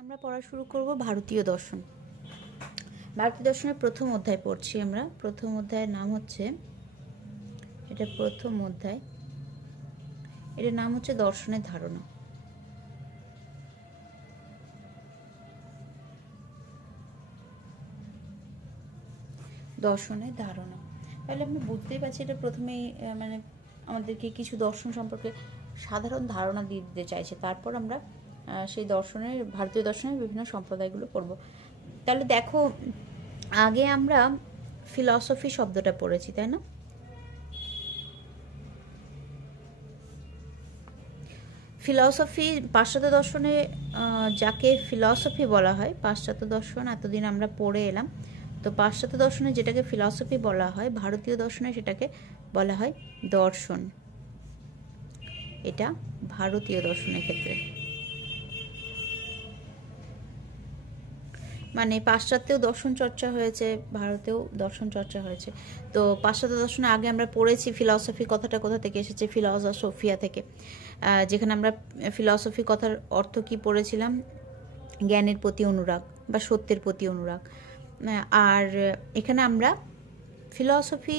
আমরা পড়া শুরু করব ভারতীয় দর্শন। ভারতীয় দর্শনের প্রথম অধ্যায় পড়ছি আমরা। প্রথম অধ্যায়ের নাম হচ্ছে, এটা প্রথম অধ্যায়, এটার নাম হচ্ছে দর্শনের ধারণা। দর্শনের ধারণা, তাহলে আমরা বুঝতেই পারছি এটা প্রথমেই মানে আমাদেরকে কিছু দর্শন সম্পর্কে সাধারণ ধারণা দিয়ে দিতে চাইছে, তারপর আমরা সেই দর্শনের, ভারতীয় দর্শনের বিভিন্ন সম্প্রদায়গুলো পড়ব। তাহলে দেখো, আগে আমরা ফিলসফি শব্দটা পড়েছি, তাই না? ফিলসফি পাশ্চাত্য দর্শনে যাকে ফিলসফি বলা হয়, পাশ্চাত্য দর্শন এতদিন আমরা পড়ে এলাম, তো পাশ্চাত্য দর্শনে যেটাকে ফিলসফি বলা হয়, ভারতীয় দর্শনে সেটাকে বলা হয় দর্শন। এটা ভারতীয় দর্শনের ক্ষেত্রে, মানে পাশ্চাত্যেও দর্শন চর্চা হয়েছে, ভারতেও দর্শন চর্চা হয়েছে। তো পাশ্চাত্য দর্শনে আগে আমরা পড়েছি ফিলসফি কথাটা কোথা থেকে এসেছে, ফিলসফিয়া থেকে, যেখানে আমরা ফিলসফি কথার অর্থ কি পড়েছিলাম, জ্ঞানের প্রতি অনুরাগ বা সত্যের প্রতি অনুরাগ। আর এখানে আমরা ফিলসফি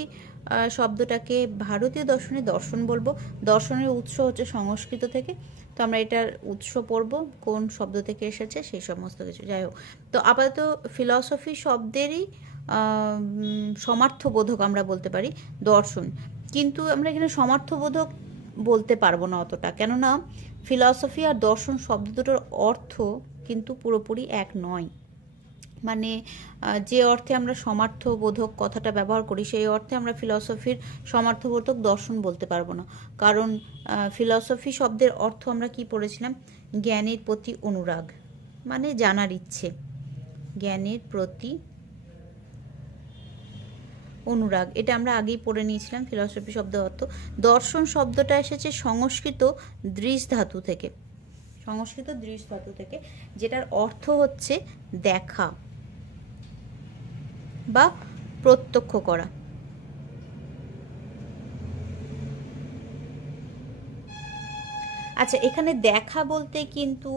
শব্দটাকে ভারতীয় দর্শনে দর্শন বলবো। দর্শনের উৎস হচ্ছে সংস্কৃত থেকে, তো আমরা এটার উৎস পড়ব কোন শব্দ থেকে এসেছে সেই সমস্ত কিছু। যাই হোক, তো আপাতত ফিলসফি শব্দেরই সমার্থবোধক আমরা বলতে পারি দর্শন, কিন্তু আমরা এখানে সমার্থবোধক বলতে পারবো না অতটা, কেননা ফিলসফি আর দর্শন শব্দ দুটোর অর্থ কিন্তু পুরোপুরি এক নয়। মানে যে অর্থে আমরা সমার্থবোধক কথাটা ব্যবহার করি, সেই অর্থে আমরা ফিলসফির সমার্থবোধক দর্শন বলতে পারবো না, কারণ ফিলসফি শব্দের অর্থ আমরা কি পড়েছিলাম, জ্ঞানের প্রতি অনুরাগ, মানে জানার ইচ্ছে, জ্ঞানের প্রতি অনুরাগ, এটা আমরা আগেই পড়ে নিয়েছিলাম ফিলসফি শব্দের অর্থ। দর্শন শব্দটা এসেছে সংস্কৃত দৃশ ধাতু থেকে, সংস্কৃত দৃশ ধাতু থেকে, যেটার অর্থ হচ্ছে দেখা বা প্রত্যক্ষ করা। আচ্ছা, এখানে দেখা বলতে কিন্তু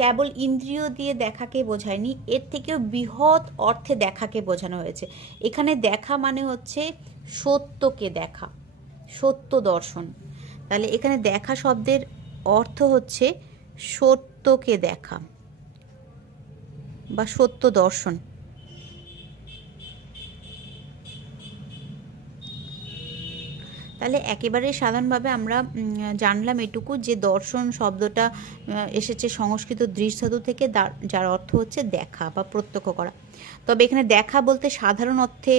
কেবল ইন্দ্রিয় দিয়ে দেখাকে বোঝায়নি, এর থেকেও বৃহৎ অর্থে দেখাকে বোঝানো হয়েছে। এখানে দেখা মানে হচ্ছে সত্যকে দেখা, সত্য দর্শন। তাহলে এখানে দেখা শব্দের অর্থ হচ্ছে সত্যকে দেখা বা সত্য দর্শন। তাহলে একেবারে সাধারণভাবে আমরা জানলাম এটুকু, যে দর্শন শব্দটা এসেছে সংস্কৃত দৃশ ধাতু থেকে, যার অর্থ হচ্ছে দেখা বা প্রত্যক্ষ করা। তবে এখানে দেখা বলতে সাধারণ অর্থে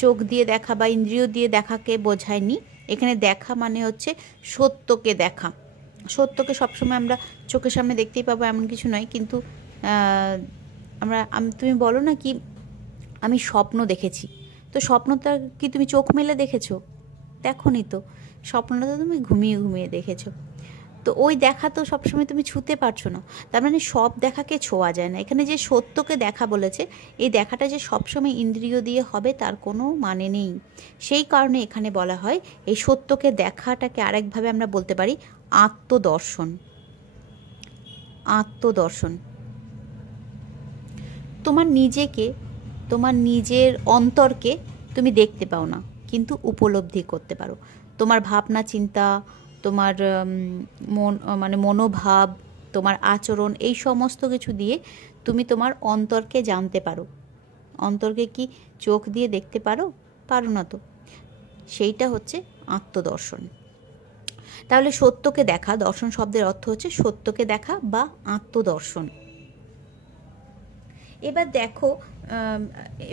চোখ দিয়ে দেখা বা ইন্দ্রিয় দিয়ে দেখাকে বোঝায়নি। এখানে দেখা মানে হচ্ছে সত্যকে দেখা। সত্যকে সবসময় আমরা চোখের সামনে দেখতেই পাবো এমন কিছু নয়, কিন্তু তুমি বলো না কি আমি স্বপ্ন দেখেছি, তো স্বপ্নটা কি তুমি চোখ মেলে দেখেছো? দেখোনি তো, স্বপ্নটা তো তুমি ঘুমিয়ে ঘুমিয়ে দেখেছো। তো ওই দেখা তো সবসময় তুমি ছুঁতে পারছো না, তার মানে সব দেখাকে ছোঁয়া যায় না। এখানে যে সত্যকে দেখা বলেছে, এই দেখাটা যে সবসময় ইন্দ্রিয় দিয়ে হবে তার কোনো মানে নেই। সেই কারণে এখানে বলা হয় এই সত্যকে দেখাটাকে আরেকভাবে আমরা বলতে পারি আত্মদর্শন। আত্মদর্শন, তোমার নিজেকে, তোমার নিজের অন্তরকে তুমি দেখতে পাও না, কিন্তু উপলব্ধি করতে পারো। তোমার ভাবনা চিন্তা, তোমার মানে মনোভাব, তোমার আচরণ, এই সমস্ত কিছু দিয়ে তুমি তোমার অন্তরকে জানতে পারো। অন্তরকে কি চোখ দিয়ে দেখতে পারো? পারো না তো, সেইটা হচ্ছে আত্মদর্শন। তাহলে সত্যকে দেখা, দর্শন শব্দের অর্থ হচ্ছে সত্যকে দেখা বা আত্মদর্শন। এবার দেখো,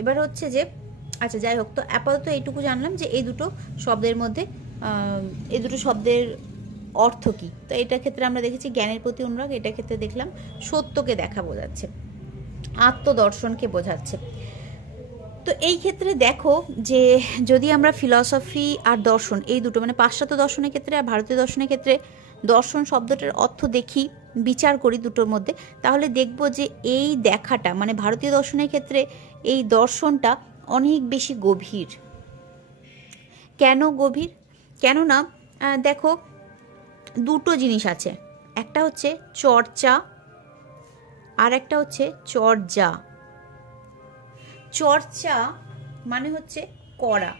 এবার হচ্ছে যে, আচ্ছা যাই হোক, তো আপাতত এইটুকু জানলাম যে এই দুটো শব্দের মধ্যে, এই দুটো শব্দের অর্থ কী। তো এটার ক্ষেত্রে আমরা দেখেছি জ্ঞানের প্রতি অনুরাগ, এটার ক্ষেত্রে দেখলাম সত্যকে দেখা বোঝাচ্ছে, আত্মদর্শনকে বোঝাচ্ছে। তো এই ক্ষেত্রে দেখো যে যদি আমরা ফিলসফি আর দর্শন এই দুটো, মানে পাশ্চাত্য দর্শনের ক্ষেত্রে আর ভারতীয় দর্শনের ক্ষেত্রে দর্শন শব্দটার অর্থ দেখি, বিচার করি দুটোর মধ্যে, তাহলে দেখব যে এই দেখাটা, মানে ভারতীয় দর্শনের ক্ষেত্রে এই দর্শনটা অনেক বেশি গভীর। কেন গভীর? কেননা দেখো দুটো জিনিস আছে, একটা হচ্ছে চর্চা আর একটা হচ্ছে চর্যা। চর্চা মানে হচ্ছে করা,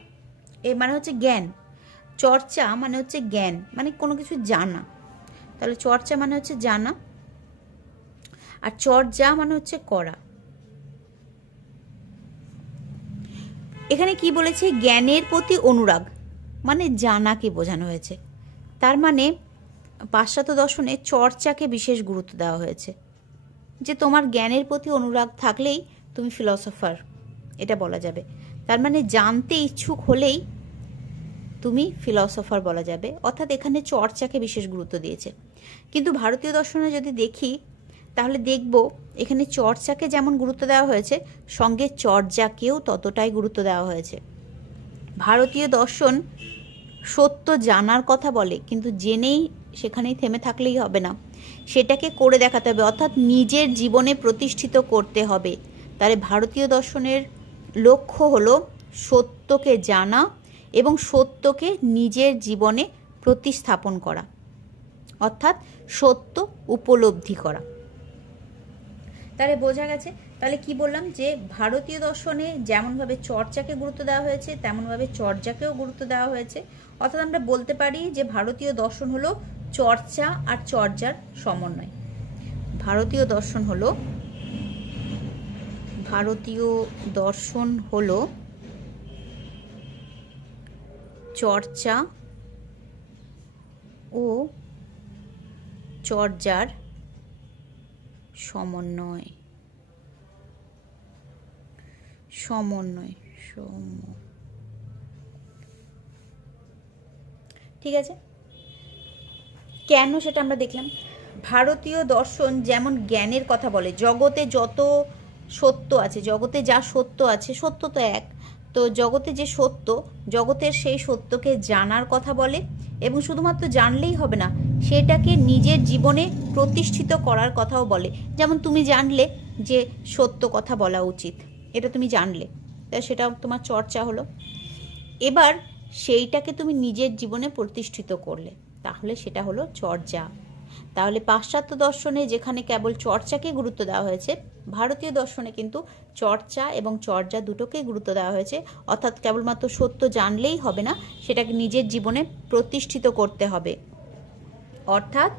মানে হচ্ছে জ্ঞান। চর্চা মানে হচ্ছে জ্ঞান, মানে কোনো কিছু জানা। তাহলে চর্চা মানে হচ্ছে জানা, আর চর্যা মানে হচ্ছে করা। এখানে কি বলেছে? জ্ঞানের প্রতি অনুরাগ, মানে জানাকে বোঝানো হয়েছে। তার মানে পাশ্চাত্য দর্শনে চর্চাকে বিশেষ গুরুত্ব দেওয়া হয়েছে, যে তোমার জ্ঞানের প্রতি অনুরাগ থাকলেই তুমি ফিলসফার, এটা বলা যাবে। তার মানে জানতে ইচ্ছুক হলেই তুমি ফিলসফার বলা যাবে, অর্থাৎ এখানে চর্চাকে বিশেষ গুরুত্ব দিয়েছে। কিন্তু ভারতীয় দর্শনে যদি দেখি তাহলে দেখব এখানে চর্চাকে যেমন গুরুত্ব দেওয়া হয়েছে, সঙ্গে চর্যাকেও ততটাই গুরুত্ব দেওয়া হয়েছে। ভারতীয় দর্শন সত্য জানার কথা বলে, কিন্তু জেনেই সেখানেই থেমে থাকলেই হবে না, সেটাকে করে দেখাতে হবে, অর্থাৎ নিজের জীবনে প্রতিষ্ঠিত করতে হবে। তাহলে ভারতীয় দর্শনের লক্ষ্য হলো সত্যকে জানা এবং সত্যকে নিজের জীবনে প্রতিস্থাপন করা, অর্থাৎ সত্য উপলব্ধি করা। তাহলে বোঝা গেছে। তাহলে কি বললাম, যে ভারতীয় দর্শনে যেমনভাবে চর্চাকে গুরুত্ব দেওয়া হয়েছে তেমনভাবে চর্যাকেও গুরুত্ব দেওয়া হয়েছে। অর্থাৎ আমরা বলতে পারি যে ভারতীয় দর্শন হলো চর্চা আর চর্যার সমন্বয়। ভারতীয় দর্শন হলো চর্চা ও চর্যার সমন্বয়। ঠিক আছে, কেন সেটা আমরা দেখলাম। ভারতীয় দর্শন যেমন জ্ঞানের কথা বলে, জগতে যত সত্য আছে, জগতে যা সত্য আছে, সত্য তো এক, তো জগতে যে সত্য, জগতের সেই সত্যকে জানার কথা বলে, এবং শুধুমাত্র জানলেই হবে না, সেটাকে নিজের জীবনে প্রতিষ্ঠিত করার কথাও বলে। যেমন তুমি জানলে যে সত্য কথা বলা উচিত, এটা তুমি জানলে, তাই সেটা তোমার চর্চা হলো। এবার সেইটাকে তুমি নিজের জীবনে প্রতিষ্ঠিত করলে, তাহলে সেটা হলো চর্যা। তাহলে পাশ্চাত্য দর্শনে যেখানে কেবল চর্চাকে গুরুত্ব দেওয়া হয়েছে, ভারতীয় দর্শনে কিন্তু চর্চা এবং চর্যা দুটোকেই গুরুত্ব দেওয়া হয়েছে। অর্থাৎ কেবলমাত্র সত্য জানলেই হবে না, সেটাকে নিজের জীবনে প্রতিষ্ঠিত করতে হবে। অর্থাৎ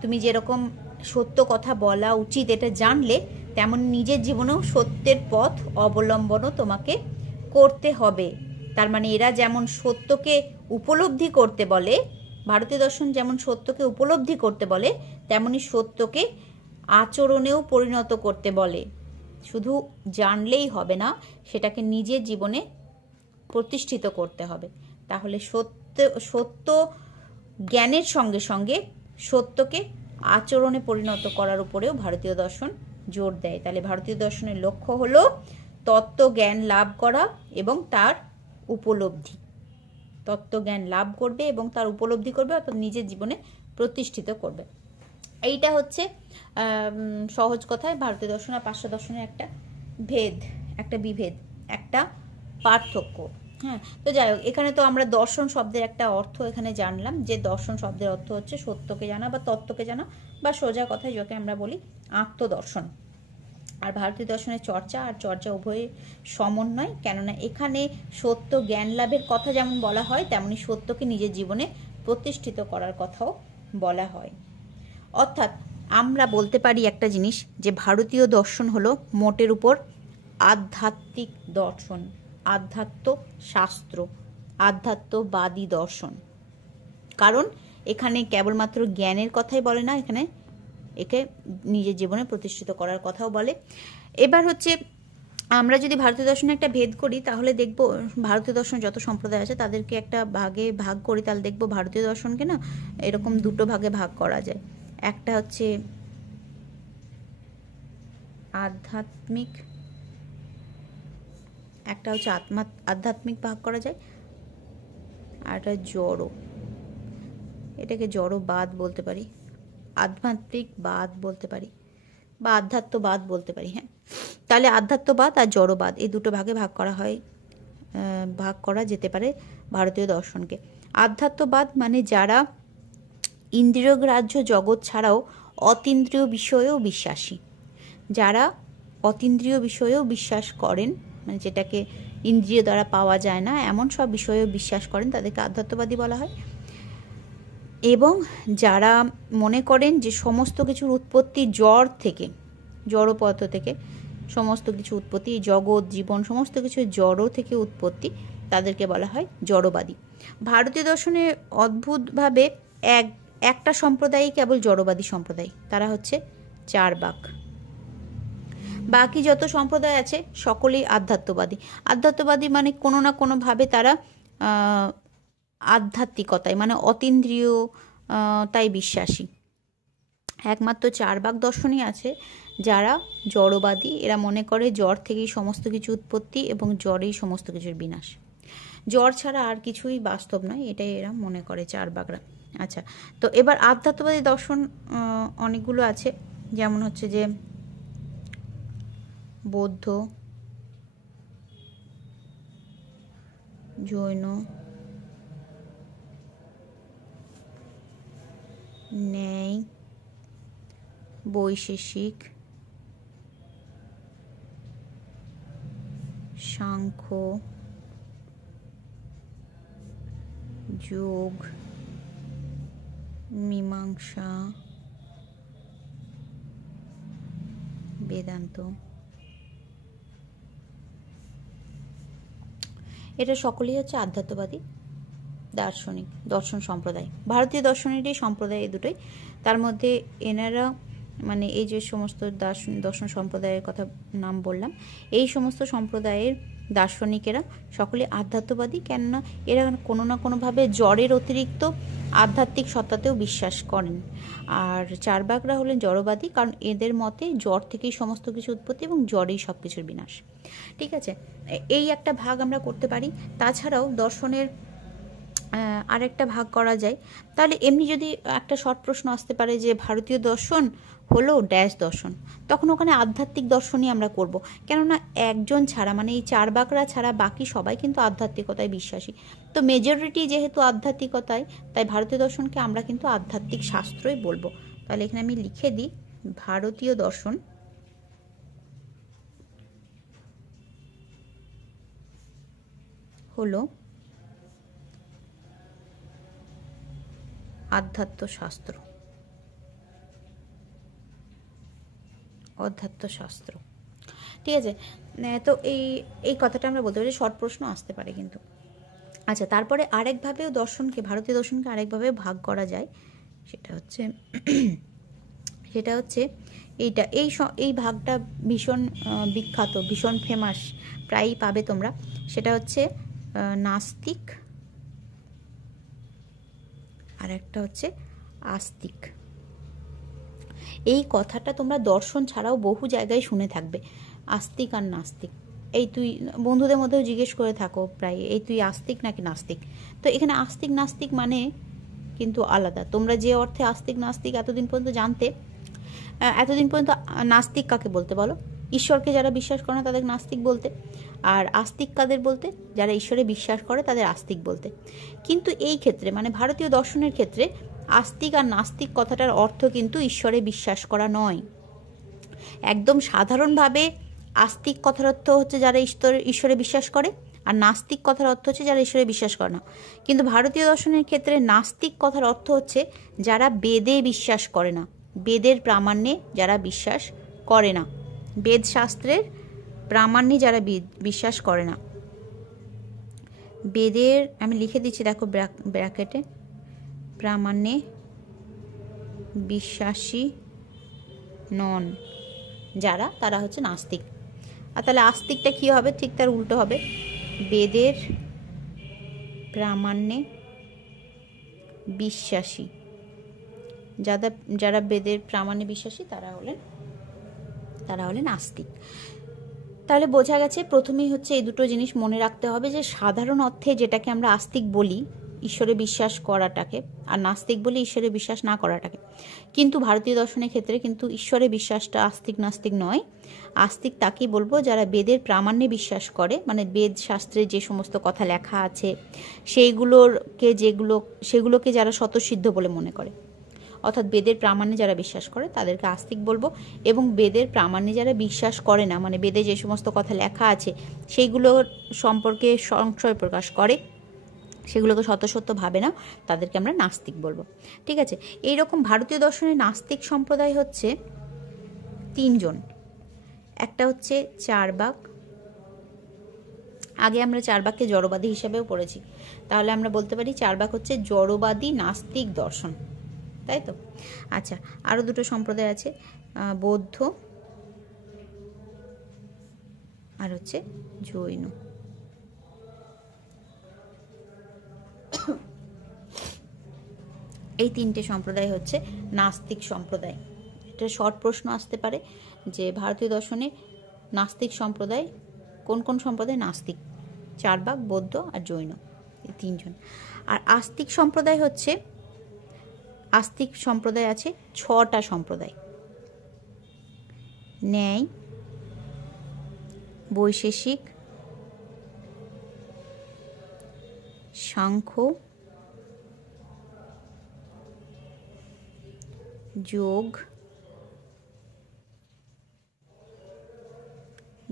তুমি যেরকম সত্য কথা বলা উচিত এটা জানলে, তেমন নিজের জীবনেও সত্যের পথ অবলম্বনও তোমাকে করতে হবে। তার মানে এরা যেমন সত্যকে উপলব্ধি করতে বলে, ভারতীয় দর্শন যেমন সত্যকে উপলব্ধি করতে বলে, তেমনি সত্যকে আচরণেও পরিণত করতে বলে। শুধু জানলেই হবে না, সেটাকে নিজের জীবনে প্রতিষ্ঠিত করতে হবে। তাহলে সত্য জ্ঞানের সঙ্গে সঙ্গে সত্যকে আচরণে পরিণত করার উপরেও ভারতীয় দর্শন জোর দেয়। তাহলে ভারতীয় দর্শনের লক্ষ্য হলো তত্ত্ব জ্ঞান লাভ করা এবং তার উপলব্ধি। তত্ত্বজ্ঞান লাভ করবে এবং তার উপলব্ধি করবে, অর্থাৎ নিজের জীবনে প্রতিষ্ঠিত করবে। এইটা হচ্ছে সহজ কথায় ভারতীয় দর্শন আর পাশ্চাত্য দর্শনের একটা ভেদ, একটা বিভেদ, একটা পার্থক্য। হ্যাঁ, তো যাই হোক, এখানে তো আমরা দর্শন শব্দের একটা অর্থ এখানে জানলাম, যে দর্শন শব্দের অর্থ হচ্ছে সত্যকে জানা বা তত্ত্বকে জানা, বা সোজা কথায় যাকে আমরা বলি আত্মদর্শন। আর ভারতীয় দর্শনের চর্চা আর চর্যা উভয় সমন্বয়, কেননা এখানে সত্য জ্ঞান লাভের কথা যেমন বলা হয়, তেমনি সত্যকে নিজের জীবনে প্রতিষ্ঠিত করার কথাও বলা হয়। অর্থাৎ আমরা বলতে পারি একটা জিনিস, যে ভারতীয় দর্শন হলো মোটের উপর আধ্যাত্মিক দর্শন, আধ্যাত্ম শাস্ত্র, আধ্যাত্মবাদী দর্শন। কারণ এখানে কেবলমাত্র জ্ঞানের কথাই বলে না, এখানে একে নিজের জীবনে প্রতিষ্ঠিত করার কথাও বলে। এবার হচ্ছে আমরা যদি ভারতীয় দর্শনে একটা ভেদ করি, তাহলে দেখব ভারতীয় দর্শন যত সম্প্রদায় আছে তাদেরকে একটা ভাগে ভাগ করি, তাহলে দেখব ভারতীয় দর্শনকে না এরকম দুটো ভাগে ভাগ করা যায়। একটা হচ্ছে আধ্যাত্মিক, একটা হচ্ছে আধ্যাত্মিক ভাগ করা যায়, আর একটা জড়, এটাকে জড়বাদ বলতে পারি, আধ্যাত্মিক বাদ বলতে পারি, বা আধ্যাত্মবাদ বলতে পারি। হ্যাঁ, তাহলে আধ্যাত্মবাদ আর জড়বাদ এই দুটো ভাগে ভাগ করা যেতে পারে ভারতীয় দর্শনকে। আধ্যাত্মবাদ মানে যারা ইন্দ্রিয়গ্রাহ্য জগৎ ছাড়াও অতীন্দ্রিয় বিষয়েও বিশ্বাসী, যারা অতীন্দ্রিয় বিষয়েও বিশ্বাস করেন, মানে যেটাকে ইন্দ্রিয় দ্বারা পাওয়া যায় না এমন সব বিষয়েও বিশ্বাস করেন, তাদেরকে আধ্যাত্মবাদী বলা হয়। এবং যারা মনে করেন যে সমস্ত কিছুর উৎপত্তি জড় থেকে, জড় পদার্থ থেকে সমস্ত কিছু উৎপত্তি, জগৎ জীবন সমস্ত কিছু জড় থেকে উৎপত্তি, তাদেরকে বলা হয় জড়বাদী। ভারতীয় দর্শনে অদ্ভুতভাবে একটা সম্প্রদায়ই কেবল জড়বাদী সম্প্রদায়, তারা হচ্ছে চারবাক। বাকি যত সম্প্রদায় আছে সকলেই আধ্যাত্মবাদী। আধ্যাত্মবাদী মানে কোনো না কোনোভাবে তারা আধ্যাত্মিকতায় মানে অতীন্দ্রিয় তাই বিশ্বাসী। একমাত্র চারবাক দর্শনই আছে যারা জড়বাদী। এরা মনে করে জড় থেকেই সমস্ত কিছু উৎপত্তি এবং জড়েই সমস্ত কিছুর বিনাশ, জড় ছাড়া আর কিছুই বাস্তব নয়, এটাই এরা মনে করে চারবাকরা। আচ্ছা, তো এবার আধ্যাত্মবাদী দর্শন অনেকগুলো আছে, যেমন হচ্ছে যে বৌদ্ধ, জৈন, ন্যায়, বৈশেষিক, সাংখ্য, যোগ, মীমাংসা, বেদান্ত। এটা সকলেই হচ্ছে আধ্যাত্মবাদী দার্শনিক দর্শন সম্প্রদায়। ভারতীয় দর্শনেরই সম্প্রদায় এই দুটোই। তার মধ্যে এনারা মানে এই যে সমস্ত দর্শন সম্প্রদায়ের কথা নাম বললাম, এই সমস্ত সম্প্রদায়ের দার্শনিকেরা সকলে আধ্যাত্মবাদী, কেননা এরা কোনো না কোনোভাবে জড়ের অতিরিক্ত আধ্যাত্মিক সত্তাতেও বিশ্বাস করেন। আর চারবাকরা হলেন জড়বাদী, কারণ এদের মতে জড় থেকেই সমস্ত কিছু উৎপত্তি এবং জড়েই সব কিছুর বিনাশ। ঠিক আছে, এই একটা ভাগ আমরা করতে পারি। তাছাড়াও দর্শনের আরেকটা ভাগ করা যায়। তাহলে এমনি যদি একটা শর্ট প্রশ্ন আসতে পারে যে ভারতীয় দর্শন হলো ড্যাশ দর্শন, তখন ওখানে আধ্যাত্মিক দর্শনই আমরা করব, কেননা একজন ছাড়া মানে এই চারবাকরা ছাড়া বাকি সবাই কিন্তু আধ্যাত্মিকতায় বিশ্বাসী। তো মেজরিটি যেহেতু আধ্যাত্মিকতায়, তাই ভারতীয় দর্শনকে আমরা কিন্তু আধ্যাত্মিক শাস্ত্রই বলবো। তাহলে এখানে আমি লিখে দিই ভারতীয় দর্শন হলো আধ্যাত্মশাস্ত্র, অধ্যাত্মশাস্ত্র। ঠিক আছে, তো এই কথাটা আমরা বলতে পারি, শর্ট প্রশ্ন আসতে পারে কিন্তু। আচ্ছা, তারপরে আরেকভাবেও দর্শনকে, ভারতীয় দর্শনকে আরেকভাবে ভাগ করা যায়, সেটা হচ্ছে এই ভাগটা ভীষণ বিখ্যাত, ভীষণ ফেমাস, প্রায়ই পাবে তোমরা। সেটা হচ্ছে নাস্তিক আর একটা হচ্ছে আস্তিক। এই কথাটা তোমরা দর্শন ছাড়াও বহু জায়গায় শুনে থাকবে, আস্তিক আর নাস্তিক। এই তুই বন্ধুদের মধ্যেও জিজ্ঞেস করে থাকো প্রায়, এই তুই আস্তিক নাকি নাস্তিক। তো এখানে আস্তিক নাস্তিক মানে কিন্তু আলাদা। তোমরা যে অর্থে আস্তিক নাস্তিক এতদিন পর্যন্ত জানতে, এতদিন পর্যন্ত নাস্তিক কাকে বলতে বলো? ঈশ্বরকে যারা বিশ্বাস করে না তাদের নাস্তিক বলতে, আর আস্তিক কাদের বলতে? যারা ঈশ্বরে বিশ্বাস করে তাদের আস্তিক বলতে। কিন্তু এই ক্ষেত্রে মানে ভারতীয় দর্শনের ক্ষেত্রে আস্তিক আর নাস্তিক কথাটার অর্থ কিন্তু ঈশ্বরে বিশ্বাস করা নয়। একদম সাধারণভাবে আস্তিক কথার অর্থ হচ্ছে যারা ঈশ্বরে বিশ্বাস করে, আর নাস্তিক কথার অর্থ হচ্ছে যারা ঈশ্বরে বিশ্বাস করে না। কিন্তু ভারতীয় দর্শনের ক্ষেত্রে নাস্তিক কথার অর্থ হচ্ছে যারা বেদে বিশ্বাস করে না, বেদের প্রামাণ্যে যারা বিশ্বাস করে না, বেদ শাস্ত্রের প্রামাণ্যে যারা বিশ্বাস করে না। বেদের আমি লিখে দিচ্ছি দেখো ব্র্যাকেটে, প্রামাণ্যে বিশ্বাসী নন যারা, তারা হচ্ছে নাস্তিক। আর তাহলে আস্তিকটা কী হবে? ঠিক তার উল্টো হবে, বেদের প্রামাণ্যে বিশ্বাসী। যারা বেদের প্রামাণ্যে বিশ্বাসী তারা হলেন আস্তিক। তাহলে বোঝা গেছে প্রথমেই হচ্ছে এই দুটো জিনিস মনে রাখতে হবে, যে সাধারণ অর্থে যেটাকে আমরা আস্তিক বলি ঈশ্বরে বিশ্বাস করাটাকে, আর নাস্তিক বলি ঈশ্বরে বিশ্বাস না করাটাকে। কিন্তু ভারতীয় দর্শনের ক্ষেত্রে কিন্তু ঈশ্বরে বিশ্বাসটা আস্তিক নাস্তিক নয়। আস্তিক তাকেই বলবো যারা বেদের প্রামাণ্যে বিশ্বাস করে, মানে বেদ শাস্ত্রে যে সমস্ত কথা লেখা আছে সেগুলোকে যারা স্বতঃসিদ্ধ বলে মনে করে। অর্থাৎ বেদের প্রামাণ্যে যারা বিশ্বাস করে তাদেরকে আস্তিক বলবো, এবং বেদের প্রামাণ্যে যারা বিশ্বাস করে না, মানে বেদে যে সমস্ত কথা লেখা আছে সেইগুলোর সম্পর্কে সংশয় প্রকাশ করে, সেগুলোকে সত্য ভাবে না, তাদেরকে আমরা নাস্তিক বলবো। ঠিক আছে, এইরকম ভারতীয় দর্শনে নাস্তিক সম্প্রদায় হচ্ছে 3 জন। একটা হচ্ছে চারবাক। আগে আমরা চারবাককে জড়বাদী হিসাবেও পড়েছি, তাহলে আমরা বলতে পারি চারবাক হচ্ছে জড়বাদী নাস্তিক দর্শন, তাই তো? আচ্ছা, আরও 2টো সম্প্রদায় আছে, বৌদ্ধ আর হচ্ছে জৈন। এই 3টে সম্প্রদায় হচ্ছে নাস্তিক সম্প্রদায়। এটা শর্ট প্রশ্ন আসতে পারে যে ভারতীয় দর্শনে নাস্তিক সম্প্রদায় কোন কোন সম্প্রদায় নাস্তিক? চারবাক, বৌদ্ধ আর জৈন, এই 3 জন। আর আস্তিক সম্প্রদায় হচ্ছে, আস্তিক সম্প্রদায় আছে 6টা সম্প্রদায়: ন্যায়, বৈশেষিক, সাংখ্য, যোগ,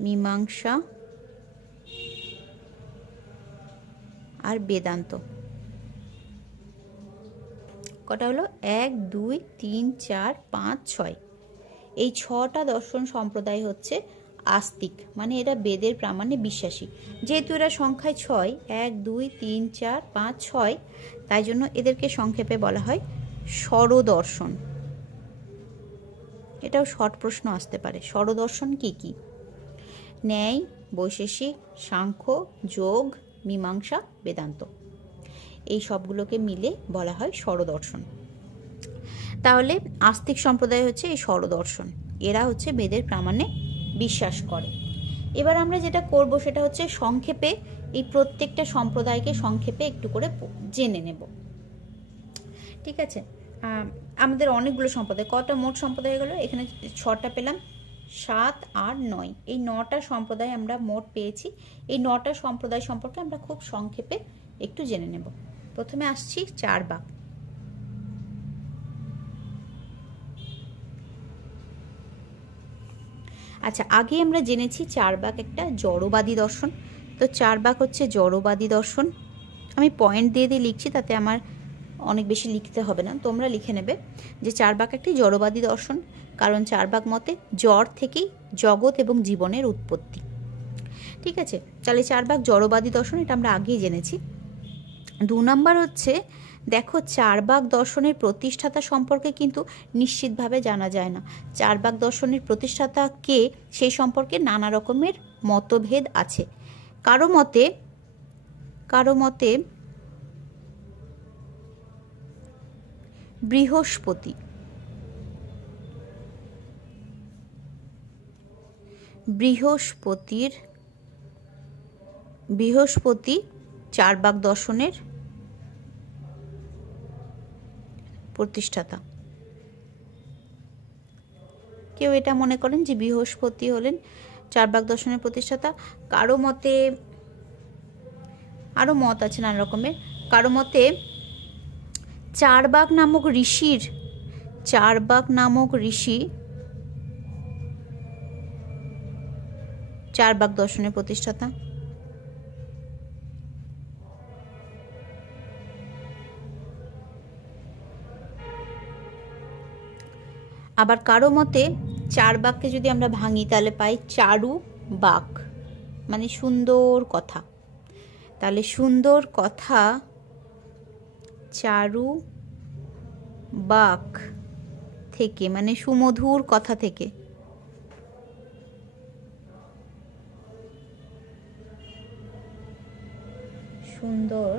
মীমাংসা আর বেদান্ত। কটা হলো? 1 2 3 4 5 6। এই 6টা দর্শন সম্প্রদায় হচ্ছে আস্তিক, মানে এরা বেদের প্রামাণ্যে বিশ্বাসী। যেহেতু এরা সংখ্যায় 6, 1 2 3 4 5 6, তাই জন্য এদেরকে সংক্ষেপে বলা হয় ষড়দর্শন। এটাও শর্ট প্রশ্ন আসতে পারে। ষড়দর্শন কি কি? ন্যায়, বৈশেষিক, সাংখ্য, যোগ, মীমাংসা, বেদান্ত, এই সবগুলোকে মিলে বলা হয় ষড়দর্শন। তাহলে আস্তিক সম্প্রদায় হচ্ছে এই ষড়দর্শন, এরা হচ্ছে বেদের প্রামাণ্যে বিশ্বাস করে। এবার আমরা যেটা করব সেটা হচ্ছে সংক্ষেপে এই প্রত্যেকটা সম্প্রদায়কে সংক্ষেপে একটু করে জেনে নেব। ঠিক আছে, আমাদের অনেকগুলো সম্প্রদায়, কটা মোট সম্প্রদায় গেল? এখানে 6টা পেলাম, 7 8 9, এই 9টা সম্প্রদায় আমরা মোট পেয়েছি। এই 9টা সম্প্রদায় সম্পর্কে আমরা খুব সংক্ষেপে একটু জেনে নেব। প্রথমে আসছি চারবাক। আচ্ছা, আগে আমরা জেনেছি চারবাক একটা জড়বাদী দর্শন। তো চারবাক হচ্ছে জড়বাদী দর্শন। আমি পয়েন্ট দিয়ে দিয়ে লিখছি, তাতে আমার অনেক বেশি লিখতে হবে না, তোমরা লিখে নেবে যে চারবাক একটি জড়বাদী দর্শন, কারণ চারবাক মতে জড় থেকেই জগৎ এবং জীবনের উৎপত্তি। ঠিক আছে, তাহলে চারবাক জড়বাদী দর্শন, এটা আমরা আগেই জেনেছি। 2 নাম্বার হচ্ছে, দেখো চারবাক দর্শনের প্রতিষ্ঠাতা সম্পর্কে কিন্তু নিশ্চিতভাবে জানা যায় না। চারবাক দর্শনের প্রতিষ্ঠাতা কে সেই সম্পর্কে নানা রকমের মতভেদ আছে। কারো মতে বৃহস্পতি চারবাক দর্শনের প্রতিষ্ঠাতা। কেউ এটা মনে করেন যে বৃহস্পতি হলেন চারবাক দর্শনের প্রতিষ্ঠাতা। কারো মতে, আরো মত আছে নানা রকমের, কারো মতে চারবাক নামক ঋষি চারবাক দর্শনের প্রতিষ্ঠাতা। আবার কারো মতে চারবাককে যদি আমরা ভাঙি তাহলে পাই চারু বাক, মানে সুন্দর কথা। তাহলে সুন্দর কথা চারু বাক থেকে, মানে সুমধুর কথা থেকে। সুন্দর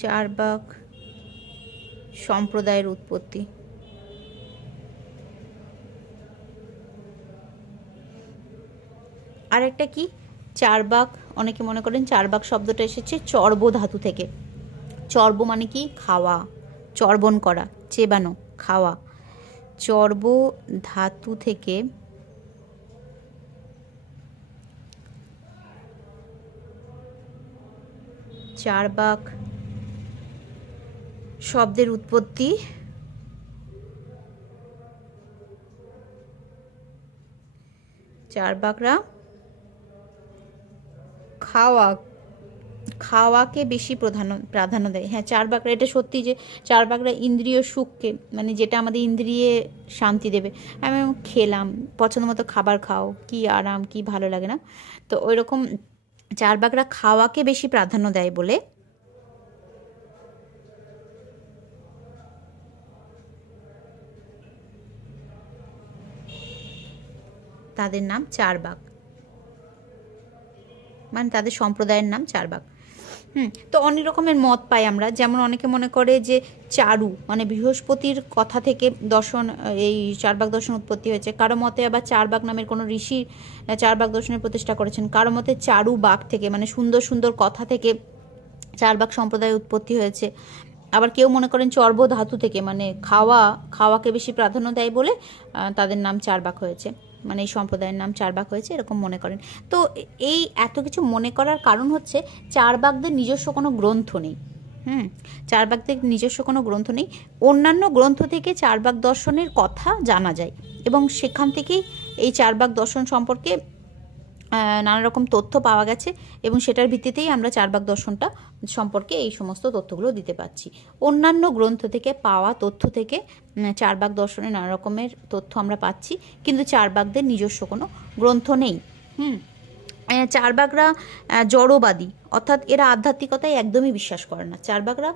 চারবাক সম্প্রদায়ের উৎপত্তি। আর একটা কি, চারবাক, অনেকে মনে করেন চারবাক শব্দটা এসেছে চর্ব ধাতু থেকে। চর্ব মানে কি? খাওয়া, চর্বণ করা, চেবানো, খাওয়া। চর্ব ধাতু থেকে চারবাক শব্দের উৎপত্তি, চারবাকরা খাওয়াকে বেশি প্রাধান্য দেয়। হ্যাঁ, চারবাকরা, এটা সত্যি যে চারবাকরা ইন্দ্রিয় সুখকে, মানে যেটা আমাদের ইন্দ্রিয়ে শান্তি দেবে, আমি খেলাম, পছন্দ মতো খাবার খাও, কি আরাম, কি ভালো লাগে না, তো ওই রকম চারবাকরা খাওয়াকে বেশি প্রাধান্য দেয় বলে তাদের নাম চারবাক, মানে তাদের সম্প্রদায়ের নাম চারবাক। তো অনেক রকমের মত পাই আমরা, যেমন অনেকে মনে করে যে চারু মানে বৃহস্পতির কথা থেকে দর্শন, এই চারবাক দর্শন উৎপত্তি হয়েছে। কারো মতে আবার চারবাক নামের কোনো ঋষি চারবাক দর্শনের প্রতিষ্ঠা করেছেন। কারো মতে চারু বাক থেকে, মানে সুন্দর সুন্দর কথা থেকে চারবাক সম্প্রদায়ের উৎপত্তি হয়েছে। আবার কেউ মনে করেন চর্ব ধাতু থেকে, মানে খাওয়াকে বেশি প্রাধান্য দেয় বলে তাদের নাম চারবাক হয়েছে, মানে এই সম্প্রদায়ের নাম চারবাক হয়েছে, এরকম মনে করেন। তো এই এত কিছু মনে করার কারণ হচ্ছে চারবাকদের নিজস্ব কোনো গ্রন্থ নেই। চারবাকদের নিজস্ব কোনো গ্রন্থ নেই। অন্যান্য গ্রন্থ থেকে চারবাক দর্শনের কথা জানা যায় এবং সেখান থেকেই এই চারবাক দর্শন সম্পর্কে নানা রকম তথ্য পাওয়া গেছে এবং সেটার ভিত্তিতেই আমরা চারবাক দর্শনটা সম্পর্কে এই সমস্ত তথ্যগুলো দিতে পারছি। অন্যান্য গ্রন্থ থেকে পাওয়া তথ্য থেকে চারবাক দর্শনের নানা রকমের তথ্য আমরা পাচ্ছি, কিন্তু চারবাকদের নিজস্ব কোনো গ্রন্থ নেই। চারবাকরা জড়বাদী, অর্থাৎ এরা আধ্যাত্মিকতায় একদমই বিশ্বাস করে না। চারবাকরা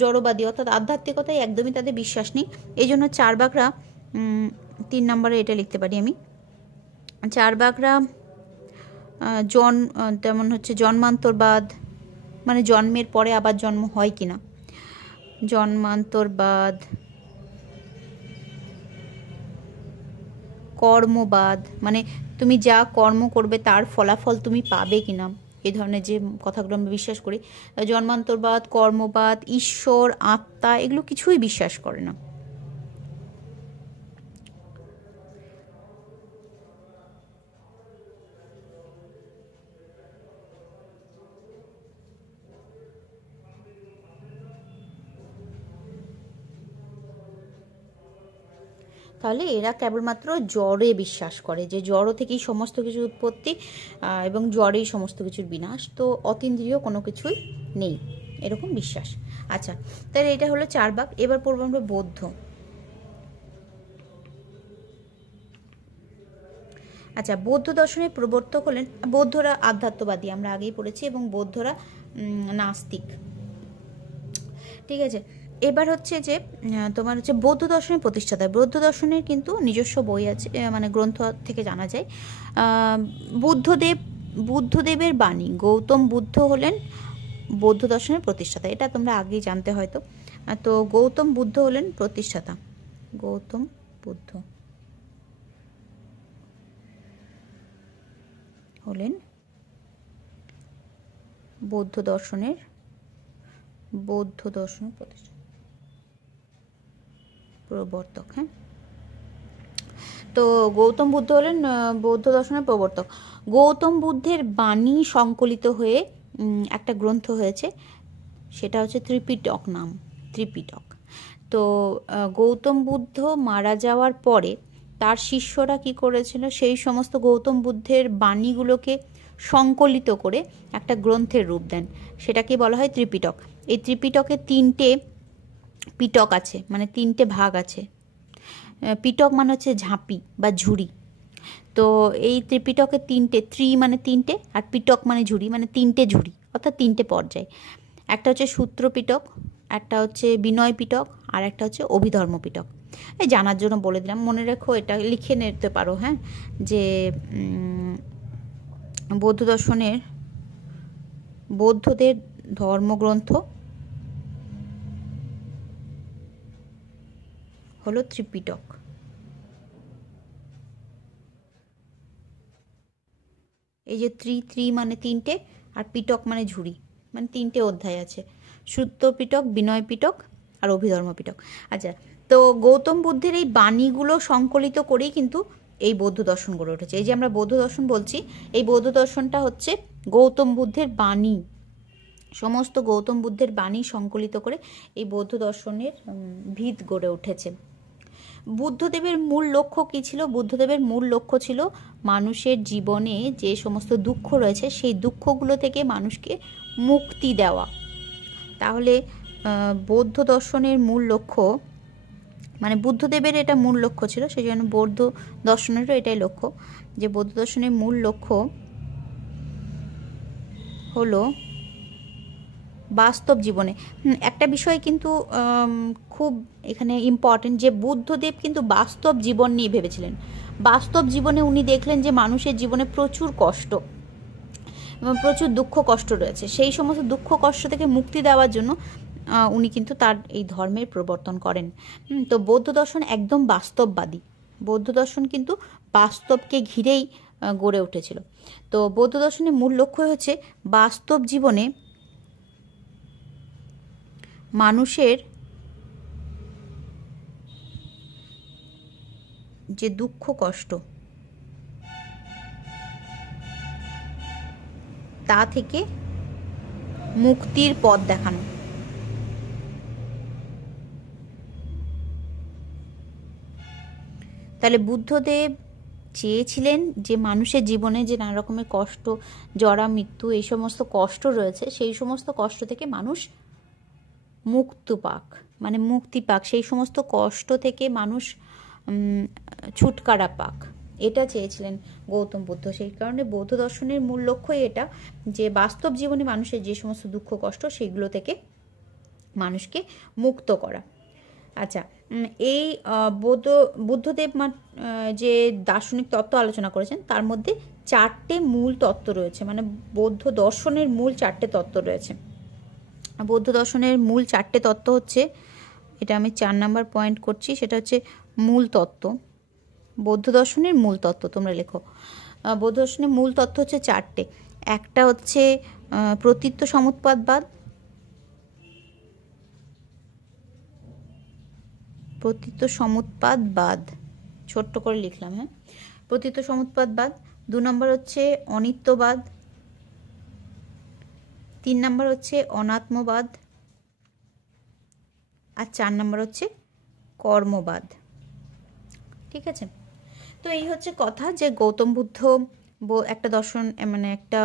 জড়বাদী, অর্থাৎ আধ্যাত্মিকতায় একদমই তাদের বিশ্বাস নেই। এই জন্য চারবাকরা 3 নম্বরে এটা লিখতে পারি আমি, চারবাকরা তেমন হচ্ছে জন্মান্তরবাদ, মানে জন্মের পরে আবার জন্ম হয় কিনা, জন্মান্তরবাদ, কর্মবাদ, মানে তুমি যা কর্ম করবে তার ফলাফল তুমি পাবে কিনা, এই ধরনের যে কথাগুলো আমরা বিশ্বাস করি। জন্মান্তরবাদ, কর্মবাদ, ঈশ্বর, আত্মা, এগুলো কিছুই বিশ্বাস করে না। তাহলে এরা কেবলমাত্র জড়ে বিশ্বাস করে, যে জড় থেকেই সমস্ত কিছুর উৎপত্তি এবং জড়েই সমস্ত কিছুর বিনাশ, তো অতীন্দ্রিয় কোনো কিছুই নেই, এরকম বিশ্বাস। আচ্ছা, তাহলে এটা হলো চারবাক। এবার পড়বো আমরা বৌদ্ধ। আচ্ছা, বৌদ্ধ দর্শনের প্রবর্তক হলেন, বৌদ্ধরা আধ্যাত্মবাদী আমরা আগেই পড়েছি, এবং বৌদ্ধরা নাস্তিক। ঠিক আছে, এবার হচ্ছে যে তোমার হচ্ছে বৌদ্ধ দর্শনের প্রতিষ্ঠাতা। বৌদ্ধ দর্শনের কিন্তু নিজস্ব বই আছে, মানে গ্রন্থ থেকে জানা যায়। বুদ্ধদেবের বাণী, গৌতম বুদ্ধ হলেন বৌদ্ধ দর্শনের প্রতিষ্ঠাতা, এটা তোমরা আগেই জানতে হয়তো। তো গৌতম বুদ্ধ হলেন প্রতিষ্ঠাতা, গৌতম বুদ্ধ হলেন বৌদ্ধ দর্শনের প্রতিষ্ঠাতা, প্রবর্তক। হ্যাঁ, তো গৌতম বুদ্ধ হলেন বৌদ্ধ দর্শনের প্রবর্তক। গৌতম বুদ্ধের বাণী সংকলিত হয়ে একটা গ্রন্থ হয়েছে, সেটা হচ্ছে ত্রিপিটক নাম, ত্রিপিটক। তো গৌতম বুদ্ধ মারা যাওয়ার পরে তার শিষ্যরা কি করেছিল, সেই সমস্ত গৌতম বুদ্ধের বাণীগুলোকে সংকলিত করে একটা গ্রন্থের রূপ দেন, সেটাকে বলা হয় ত্রিপিটক। এই ত্রিপিটকে 3টে পিটক আছে, মানে 3টে ভাগ আছে। পিটক মানে হচ্ছে ঝাঁপি বা ঝুড়ি। তো এই ত্রিপিটকে 3টে, মানে 3টে, আর পিটক মানে ঝুড়ি, মানে 3টে ঝুড়ি, অর্থাৎ 3টে পর্যায়। একটা হচ্ছে সূত্র পিটক, একটা হচ্ছে বিনয় পিটক, আর একটা হচ্ছে অভিধর্ম পিটক। এই জানার জন্য বলে দিলাম, মনে রেখো, এটা লিখে নিতে পারো। হ্যাঁ, যে বৌদ্ধ দর্শনের, বৌদ্ধদের ধর্মগ্রন্থ হলো ত্রিপিটক। এই যে ত্রি মানে 3টে, আর পিটক মানে ঝুড়ি, মানে 3টে অধ্যায় আছে, সূত্র পিটক, বিনয় পিটক আর অভিধর্ম পিটক। আচ্ছা, তো গৌতম বুদ্ধের এই বাণীগুলো সংকলিত করেই কিন্তু এই বৌদ্ধ দর্শন গড়ে উঠেছে। এই যে আমরা বৌদ্ধ দর্শন বলছি, এই বৌদ্ধ দর্শনটা হচ্ছে গৌতম বুদ্ধের বাণী সমস্ত গৌতম বুদ্ধের বাণী সংকলিত করে এই বৌদ্ধ দর্শনের ভিত গড়ে উঠেছে। বুদ্ধদেবের মূল লক্ষ্য কী ছিল? বুদ্ধদেবের মূল লক্ষ্য ছিল মানুষের জীবনে যে সমস্ত দুঃখ রয়েছে সেই দুঃখগুলো থেকে মানুষকে মুক্তি দেওয়া। তাহলে বৌদ্ধ দর্শনের মূল লক্ষ্য, মানে বুদ্ধদেবের এটা মূল লক্ষ্য ছিল, সেই জন্য বৌদ্ধ দর্শনেরও এটাই লক্ষ্য, যে বৌদ্ধ দর্শনের মূল লক্ষ্য হলো বাস্তব জীবনে। একটা বিষয় কিন্তু খুব এখানে ইম্পর্টেন্ট, যে বুদ্ধদেব কিন্তু বাস্তব জীবন নিয়ে ভেবেছিলেন। বাস্তব জীবনে উনি দেখলেন যে মানুষের জীবনে প্রচুর কষ্ট এবং প্রচুর দুঃখ কষ্ট রয়েছে, সেই সমস্ত দুঃখ কষ্ট থেকে মুক্তি দেওয়ার জন্য উনি কিন্তু তার এই ধর্মের প্রবর্তন করেন। তো বৌদ্ধ দর্শন একদম বাস্তববাদী, বৌদ্ধ দর্শন কিন্তু বাস্তবকে ঘিরেই গড়ে উঠেছিল। তো বৌদ্ধ দর্শনের মূল লক্ষ্য হচ্ছে বাস্তব জীবনে মানুষের যে দুঃখ কষ্ট তা থেকে মুক্তির পথ দেখানো। তাহলে বুদ্ধদেব চেয়েছিলেন যে মানুষের জীবনে যে নানা রকমের কষ্ট, জরা মৃত্যু, এই সমস্ত কষ্ট রয়েছে, সেই সমস্ত কষ্ট থেকে মানুষ মুক্ত পাক, মানে মুক্তি পাক, সেই সমস্ত কষ্ট থেকে মানুষ ছুটকারা পাক, এটা চেয়েছিলেন গৌতম বুদ্ধ। সেই কারণে বৌদ্ধ দর্শনের মূল লক্ষ্যই এটা, যে বাস্তব জীবনে মানুষের যে সমস্ত দুঃখ কষ্ট সেগুলো থেকে মানুষকে মুক্ত করা। আচ্ছা, এই বুদ্ধদেব যে দার্শনিক তত্ত্ব আলোচনা করেছেন তার মধ্যে 4টে মূল তত্ত্ব রয়েছে, মানে বৌদ্ধ দর্শনের মূল 4টে তত্ত্ব রয়েছে। বৌদ্ধ দর্শনের মূল 4টে তত্ত্ব হচ্ছে, এটা আমি 4 নাম্বার পয়েন্ট করছি, সেটা হচ্ছে মূল তত্ত্ব। বৌদ্ধ দর্শনের মূল তত্ত্ব তোমরা লেখো। বৌদ্ধ দর্শনের মূল তত্ত্ব হচ্ছে 4টে। একটা হচ্ছে প্রতীত্ব সমুৎপাদবাদ, প্রতীত্ব সমুৎপাদবাদ, ছোট্ট করে লিখলাম, হ্যাঁ, প্রতীত্ব সমুৎপাদবাদ। 2 নম্বর হচ্ছে অনিত্যবাদ, 3 নম্বর হচ্ছে অনাত্মবাদ, আর 4 নম্বর হচ্ছে কর্মবাদ। ঠিক আছে, তো এই হচ্ছে কথা, যে গৌতম বুদ্ধ একটা দর্শন, মানে একটা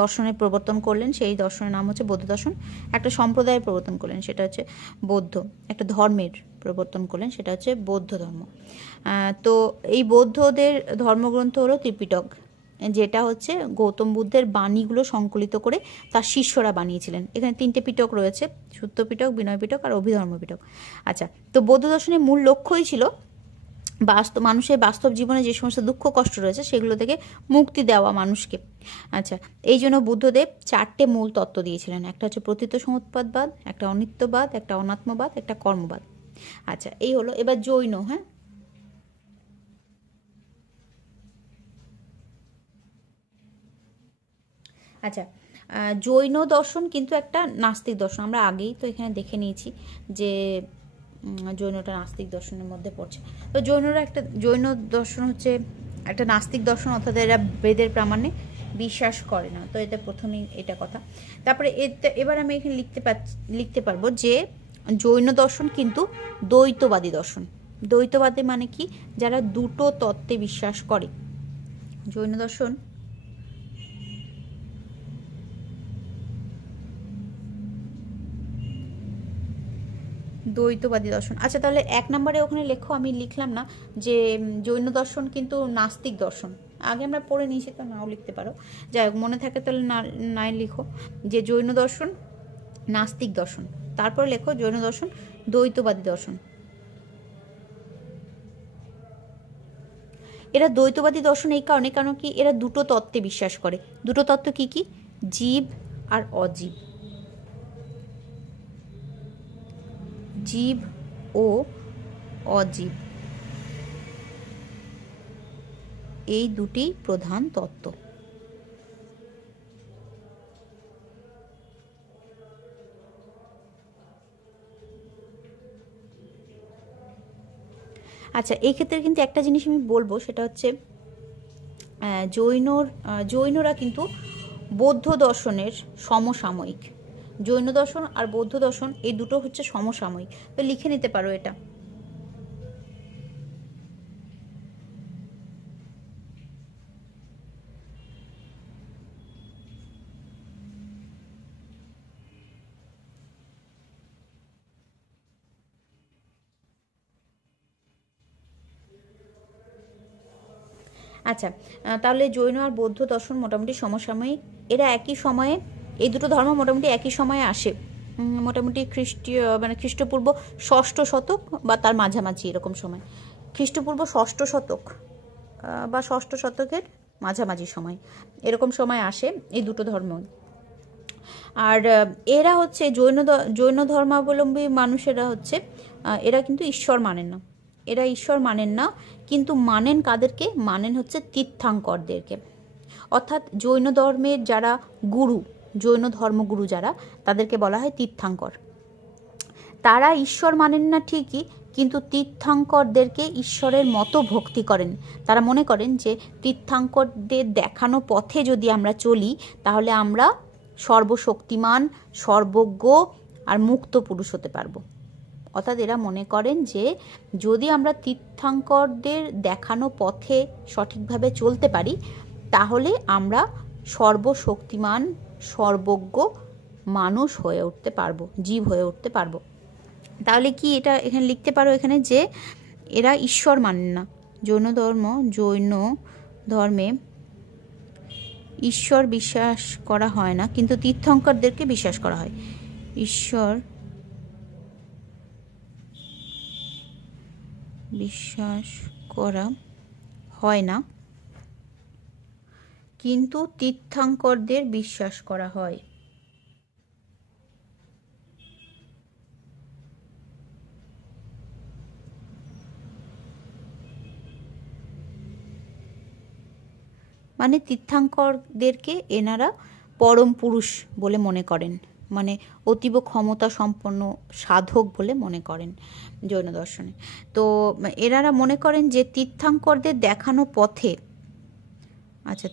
দর্শনের প্রবর্তন করলেন, সেই দর্শনের নাম হচ্ছে বৌদ্ধ দর্শন। একটা সম্প্রদায়ের প্রবর্তন করলেন, সেটা হচ্ছে বৌদ্ধ। একটা ধর্মের প্রবর্তন করলেন, সেটা হচ্ছে বৌদ্ধ ধর্ম। তো এই বৌদ্ধদের ধর্মগ্রন্থ হলো ত্রিপিটক, যেটা হচ্ছে গৌতম বুদ্ধের বাণীগুলো সংকলিত করে তার শিষ্যরা বানিয়েছিলেন। এখানে 3টে পিটক রয়েছে, সূত্র পিটক, বিনয় পিটক আর অভিধর্ম পিটক। আচ্ছা, তো বৌদ্ধ দর্শনের মূল লক্ষ্যই ছিল মানুষের বাস্তব জীবনে যে সমস্ত দুঃখ কষ্ট রয়েছে সেগুলো থেকে মুক্তি দেওয়া মানুষকে। আচ্ছা, এই জন্য বুদ্ধদেব 4টে মূল তত্ত্ব দিয়েছিলেন। একটা হচ্ছে প্রতীত্ব সমুৎপাদবাদ, একটা অনিত্যবাদ, একটা অনাত্মবাদ, একটা কর্মবাদ। আচ্ছা, এই হলো। এবার জৈন, হ্যাঁ, আচ্ছা, জৈন দর্শন কিন্তু একটা নাস্তিক দর্শন। আমরা আগেই তো এখানে দেখে নিয়েছি যে জৈনটা নাস্তিক দর্শনের মধ্যে পড়ছে। তো জৈন দর্শন হচ্ছে একটা নাস্তিক দর্শন, অর্থাৎ এরা বেদের প্রামাণ্যে বিশ্বাস করে না। তো এটা প্রথমেই এটা কথা। তারপরে এবার আমি এখানে লিখতে পারবো যে জৈন দর্শন কিন্তু দ্বৈতবাদী দর্শন। দ্বৈতবাদী মানে কি? যারা দুটো তত্ত্বে বিশ্বাস করে। জৈন দর্শন দ্বৈতবাদী দর্শন। আচ্ছা, তাহলে 1 নম্বরে ওখানে লেখো, আমি লিখলাম না, যে জৈন দর্শন কিন্তু নাস্তিক দর্শন। আগে আমরা পড়ে নিয়েছি, তো নাও লিখতে পারো, যাই হোক মনে থাকে তাহলে নাই লিখো, যে জৈন দর্শন নাস্তিক দর্শন। তারপর লেখো জৈন দর্শন দ্বৈতবাদী দর্শন। এরা দ্বৈতবাদী দর্শন এই কারণে, কারণ কি এরা দুটো তত্ত্বে বিশ্বাস করে। দুটো তত্ত্ব কি কি? জীব আর অজীব। জীব ও অজীব, এই দুটি প্রধান তত্ত্ব। আচ্ছা, এই ক্ষেত্রে কিন্তু একটা জিনিস আমি বলবো, সেটা হচ্ছে জৈনরা কিন্তু বৌদ্ধ দর্শনের সমসাময়িক। জৈন দর্শন আর বৌদ্ধ দর্শন এই দুটো হচ্ছে সমসাময়িক। তো লিখে নিতে পারো এটা। আচ্ছা, তাহলে জৈন আর বৌদ্ধ দর্শন মোটামুটি সমসাময়িক। এরা একই সময়ে, এই দুটো ধর্ম মোটামুটি একই সময়ে আসে, মোটামুটি খ্রিস্টীয় মানে খ্রিস্টপূর্ব 6ষ্ঠ শতক বা তার মাঝামাঝি এরকম সময়, খ্রিস্টপূর্ব 6ষ্ঠ শতক বা 6ষ্ঠ শতকের মাঝামাঝি সময়, এরকম সময় আসে এই দুটো ধর্ম। আর এরা হচ্ছে জৈন ধর্মাবলম্বী মানুষেরা হচ্ছে, এরা কিন্তু ঈশ্বর মানেন না, এরা ঈশ্বর মানেন না, কিন্তু মানেন কাদেরকে? মানেন হচ্ছে তীর্থাঙ্করদেরকে। অর্থাৎ জৈন ধর্মের যারা গুরু, জৈন ধর্মগুরু যারা, তাদেরকে বলা হয় তীর্থাঙ্কর। তারা ঈশ্বর মানেন না ঠিকই, কিন্তু তীর্থাঙ্করদেরকে ঈশ্বরের মতো ভক্তি করেন। তারা মনে করেন যে তীর্থাঙ্করদের দেখানো পথে যদি আমরা চলি, তাহলে আমরা সর্বশক্তিমান, সর্বজ্ঞ আর মুক্ত পুরুষ হতে পারবো। অর্থাৎ এরা মনে করেন যে যদি আমরা তীর্থাঙ্করদের দেখানো পথে সঠিকভাবে চলতে পারি, তাহলে আমরা সর্বশক্তিমান, সর্বজ্ঞ মানুষ হয়ে উঠতে পারবো, জীব হয়ে উঠতে পারবো। তাহলে কি এটা এখানে লিখতে পারো এখানে যে এরা ঈশ্বর মানেন না। জৈন ধর্মে ঈশ্বর বিশ্বাস করা হয় না, কিন্তু তীর্থঙ্করদেরকে বিশ্বাস করা হয়। ঈশ্বর বিশ্বাস করা হয় না, কিন্তু তীর্থঙ্করদের বিশ্বাস করা হয়। মানে তীর্থাঙ্করদেরকে এনারা পরম পুরুষ বলে মনে করেন, মানে অতীব ক্ষমতা সম্পন্ন সাধক বলে মনে করেন জৈন দর্শনে। তো এনারা মনে করেন যে তীর্থাঙ্করদের দেখানো পথে, আচ্ছা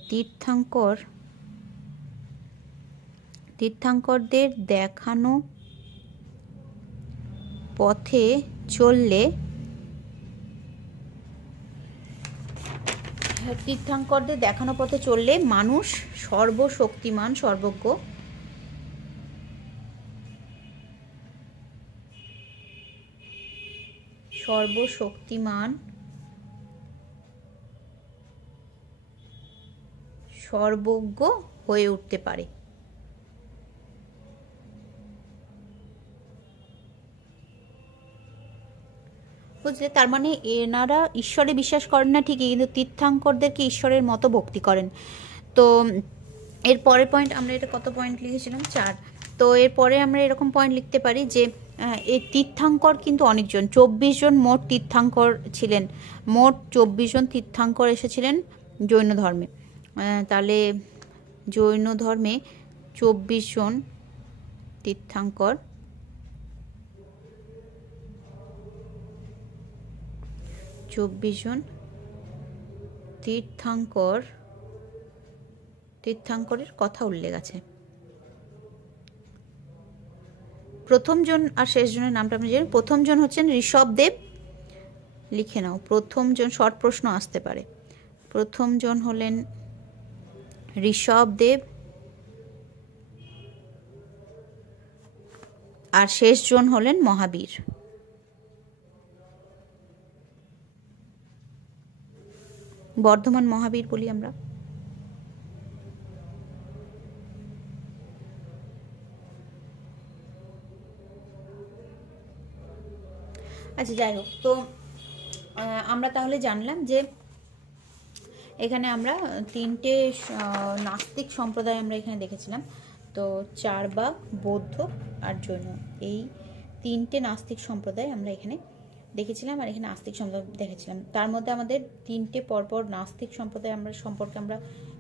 তীর্থাঙ্করদের দেখানো পথে চললে, তীর্থাঙ্করদের দেখানো পথে চললে মানুষ সর্বশক্তিমান, সর্বজ্ঞ, সর্বজ্ঞ হয়ে উঠতে পারে। বুঝলে? তার মানে এনারা ঈশ্বরে বিশ্বাস করেন না ঠিকই, কিন্তু তীর্থাঙ্করদেরকে ঈশ্বরের মতো ভক্তি করেন। তো এর পরের পয়েন্ট, আমরা এটা কত পয়েন্ট লিখেছিলাম? 4। তো এরপরে আমরা এরকম পয়েন্ট লিখতে পারি যে এই তীর্থাঙ্কর কিন্তু অনেকজন, 24 জন মোট তীর্থাঙ্কর ছিলেন। মোট 24 জন তীর্থাঙ্কর এসেছিলেন জৈন ধর্মে। তাহলে জৈন ধর্মে 24 জন তীর্থাঙ্কর, 24 জন তীর্থাঙ্করের কথা উল্লেখ আছে। প্রথম জন আর শেষ জনের নামটা আপনি জানেন। প্রথম জন হচ্ছেন ঋষভদেব, লিখে নাও। প্রথম জন, শর্ট প্রশ্ন আসতে পারে। প্রথম জন হলেন ঋষভদেব, আর শেষ জন হলেন মহাবীর। বর্ধমান মহাবীর বলি আমরা। আচ্ছা, যাই হোক, তো আমরা তাহলে জানলাম যে এখানে আমরা 3টে নাস্তিক সম্প্রদায় আমরা এখানে দেখেছিলাম। তো চারবাক, বৌদ্ধ আর জৈন, এই 3টে নাস্তিক সম্প্রদায় আমরা এখানে দেখেছিলাম, আর এখানে আস্তিক সম্প্রদায় দেখেছিলাম। তার মধ্যে আমাদের 3টে পরপর নাস্তিক সম্প্রদায় সম্পর্কে আমরা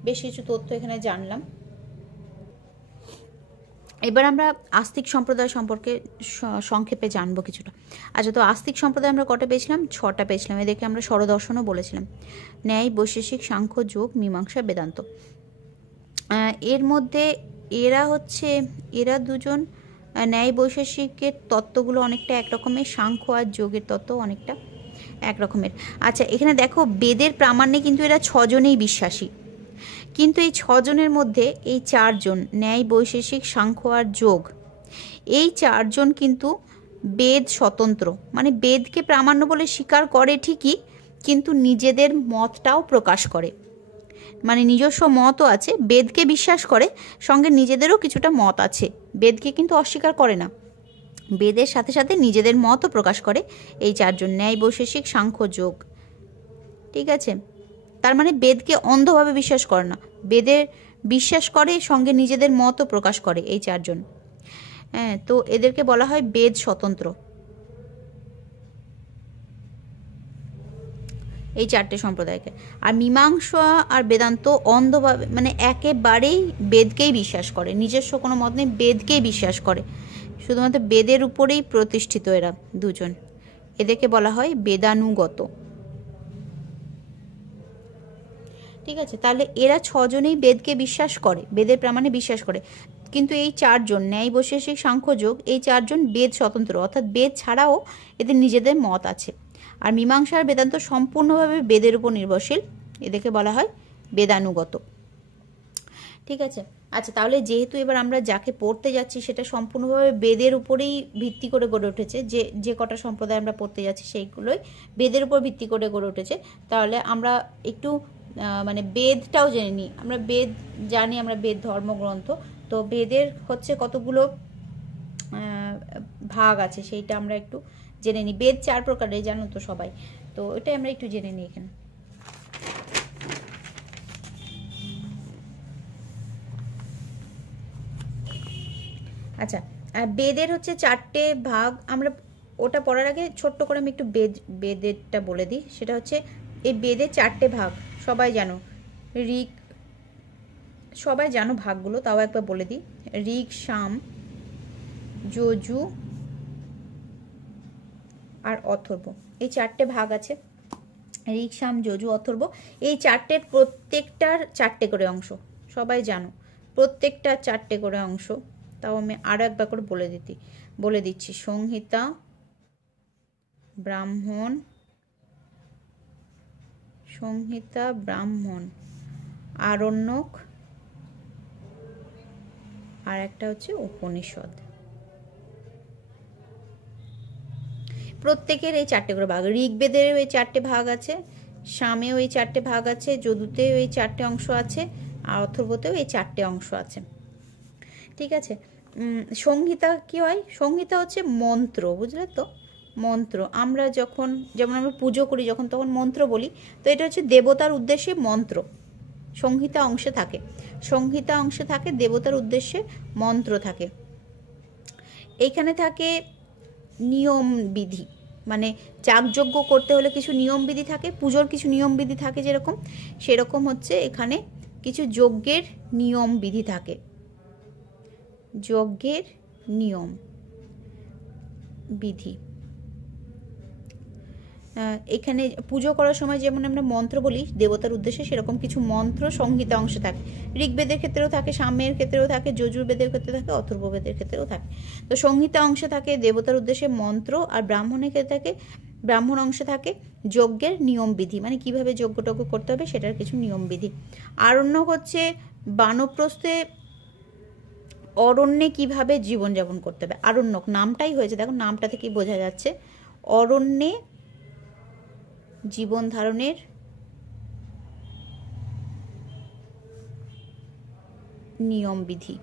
বেশ কিছু তথ্য এখানে জানলাম। এবার আমরা আস্তিক সম্প্রদায় সম্পর্কে সংক্ষেপে জানবো কিছুটা। আচ্ছা, তো আস্তিক সম্প্রদায় আমরা কটা পেয়েছিলাম? 6টা পেয়েছিলাম। এদেরকে আমরা ষড়দর্শনও বলেছিলাম। ন্যায়, বৈশেষিক, সাংখ্য, যোগ, মীমাংসা, বেদান্ত। এর মধ্যে এরা দুজন ন্যায় বৈশেষিকের তত্ত্বগুলো অনেকটা একরকমের, সাংখ্য আর যোগের তত্ত্ব অনেকটা একরকমের। আচ্ছা, এখানে দেখো বেদের প্রামাণ্যে কিন্তু এরা ছজনেই বিশ্বাসী, কিন্তু এই ছজনের মধ্যে এই চারজন ন্যায় বৈশেষিক, সাংখ্য আর যোগ, এই চারজন কিন্তু বেদ স্বতন্ত্র, মানে বেদকে প্রামাণ্য বলে স্বীকার করে ঠিকই, কিন্তু নিজেদের মতটাও প্রকাশ করে, মানে নিজস্ব মতও আছে, বেদকে বিশ্বাস করে, সঙ্গে নিজেদেরও কিছুটা মত আছে, বেদকে কিন্তু অস্বীকার করে না, বেদের সাথে সাথে নিজেদের মতও প্রকাশ করে এই চারজন ন্যায় বৈশেষিক, সাংখ্য, যোগ। ঠিক আছে, তার মানে বেদকে অন্ধভাবে বিশ্বাস করে না, বেদের বিশ্বাস করে, সঙ্গে নিজেদের মতও প্রকাশ করে এই চারজন। হ্যাঁ, তো এদেরকে বলা হয় বেদ স্বতন্ত্র, এই চারটে সম্প্রদায়কে। আর মীমাংসা আর বেদান্ত অন্ধভাবে, মানে একেবারেই বেদকেই বিশ্বাস করে, নিজস্ব কোনো মত নেই, বেদকেই বিশ্বাস করে, শুধুমাত্র বেদের উপরেই প্রতিষ্ঠিত এরা দুজন, এদেরকে বলা হয় বেদানুগত। ঠিক আছে, তাহলে এরা ছজনেই বেদকে বিশ্বাস করে, বেদের প্রামাণে বিশ্বাস করে, কিন্তু এই চারজন ন্যায় বৈশেষিক, সাংখ্য, যোগ, এই চারজন বেদ স্বতন্ত্র, অর্থাৎ বেদ ছাড়াও এদের নিজেদের মত আছে। আর মীমাংসা আর বেদান্ত সম্পূর্ণভাবে বেদের উপর নির্ভরশীল, এদেরকে বলা হয় বেদানুগত। ঠিক আছে, আচ্ছা, তাহলে যেহেতু এবার আমরা যাকে পড়তে যাচ্ছি সেটা সম্পূর্ণভাবে বেদের উপরেই ভিত্তি করে গড়ে উঠেছে, যে যে কটা সম্প্রদায় আমরা পড়তে যাচ্ছি সেইগুলোই বেদের উপর ভিত্তি করে গড়ে উঠেছে, তাহলে আমরা একটু মানে বেদটাও জেনে নিই। আমরা বেদ জানি, আমরা বেদ ধর্মগ্রন্থ, তো বেদের হচ্ছে কতগুলো ভাগ আছে সেইটা আমরা একটু জেনে নিই। বেদ 4 প্রকারের, জানো তো সবাই, তো এটাই আমরা একটু জেনে নিই এখানে। আচ্ছা, বেদের হচ্ছে 4টে ভাগ, আমরা ওটা পড়ার আগে ছোট্ট করে আমি একটু বেদেরটা বলে দিই। সেটা হচ্ছে এই বেদের 4টে ভাগ, সবাই জানো, ঋক, সবাই জানো ভাগগুলো, তাও একবার বলে দিই। ঋক, সাম, যজু আর অথর্ব, এই 4টে ভাগ আছে। ঋক, সাম, যজু, অথর্ব, এই 4টের প্রত্যেকটার 4টে করে অংশ, সবাই জানো, প্রত্যেকটা 4টে করে অংশ। তাও আমি আরো একবার করে বলে দিচ্ছি। সংহিতা, ব্রাহ্মণ, আরণ্যক, আর একটা হচ্ছে উপনিষদ। প্রত্যেকের এই 4টে করে ভাগ, ঋগ্বেদেরও এই 4টে ভাগ আছে, সামেও এই 4টে ভাগ আছে, যদুতেও এই 4টে অংশ আছে, আর অথর্বতেও এই 4টে অংশ আছে। ঠিক আছে, সংহিতা কি হয়? সংহিতা হচ্ছে মন্ত্র, বুঝলে তো, মন্ত্র। আমরা যখন, যেমন আমরা পুজো করি যখন, তখন মন্ত্র বলি, তো এটা হচ্ছে দেবতার উদ্দেশ্যে মন্ত্র সংহিতা অংশে থাকে, সংহিতা অংশে থাকে, দেবতার উদ্দেশ্যে মন্ত্র থাকে। এইখানে থাকে নিয়ম বিধি, মানে যাগযজ্ঞ করতে হলে কিছু নিয়ম বিধি থাকে, পুজোর কিছু নিয়ম বিধি থাকে, যেরকম সেরকম হচ্ছে এখানে কিছু যজ্ঞের নিয়ম বিধি থাকে, যজ্ঞের নিয়ম বিধি। এখানে পুজো করার সময় যেমন আমরা মন্ত্র বলি দেবতার উদ্দেশ্যে, সেরকম কিছু মন্ত্র সংহিতা অংশে থাকে। ঋগ্বেদের ক্ষেত্রেও থাকে, সাম্যের ক্ষেত্রেও থাকে, যজুর্বেদের ক্ষেত্রে থাকে, অথর্ববেদের ক্ষেত্রেও থাকে। তো সংহিতা অংশে থাকে দেবতার উদ্দেশ্যে মন্ত্র, আর ব্রাহ্মণের ক্ষেত্রে থাকে, ব্রাহ্মণ অংশে থাকে যজ্ঞের নিয়ম বিধি, মানে কিভাবে যজ্ঞটজ্ঞ করতে হবে সেটার কিছু নিয়ম বিধি। আরণ্যক হচ্ছে বানপ্রস্থে অরণ্যে কিভাবে জীবনযাপন করতে হবে, আরণ্যক নামটাই হয়েছে, দেখো নামটা থেকেই বোঝা যাচ্ছে, অরণ্যে জীবন ধারণের নিয়ম বিধি।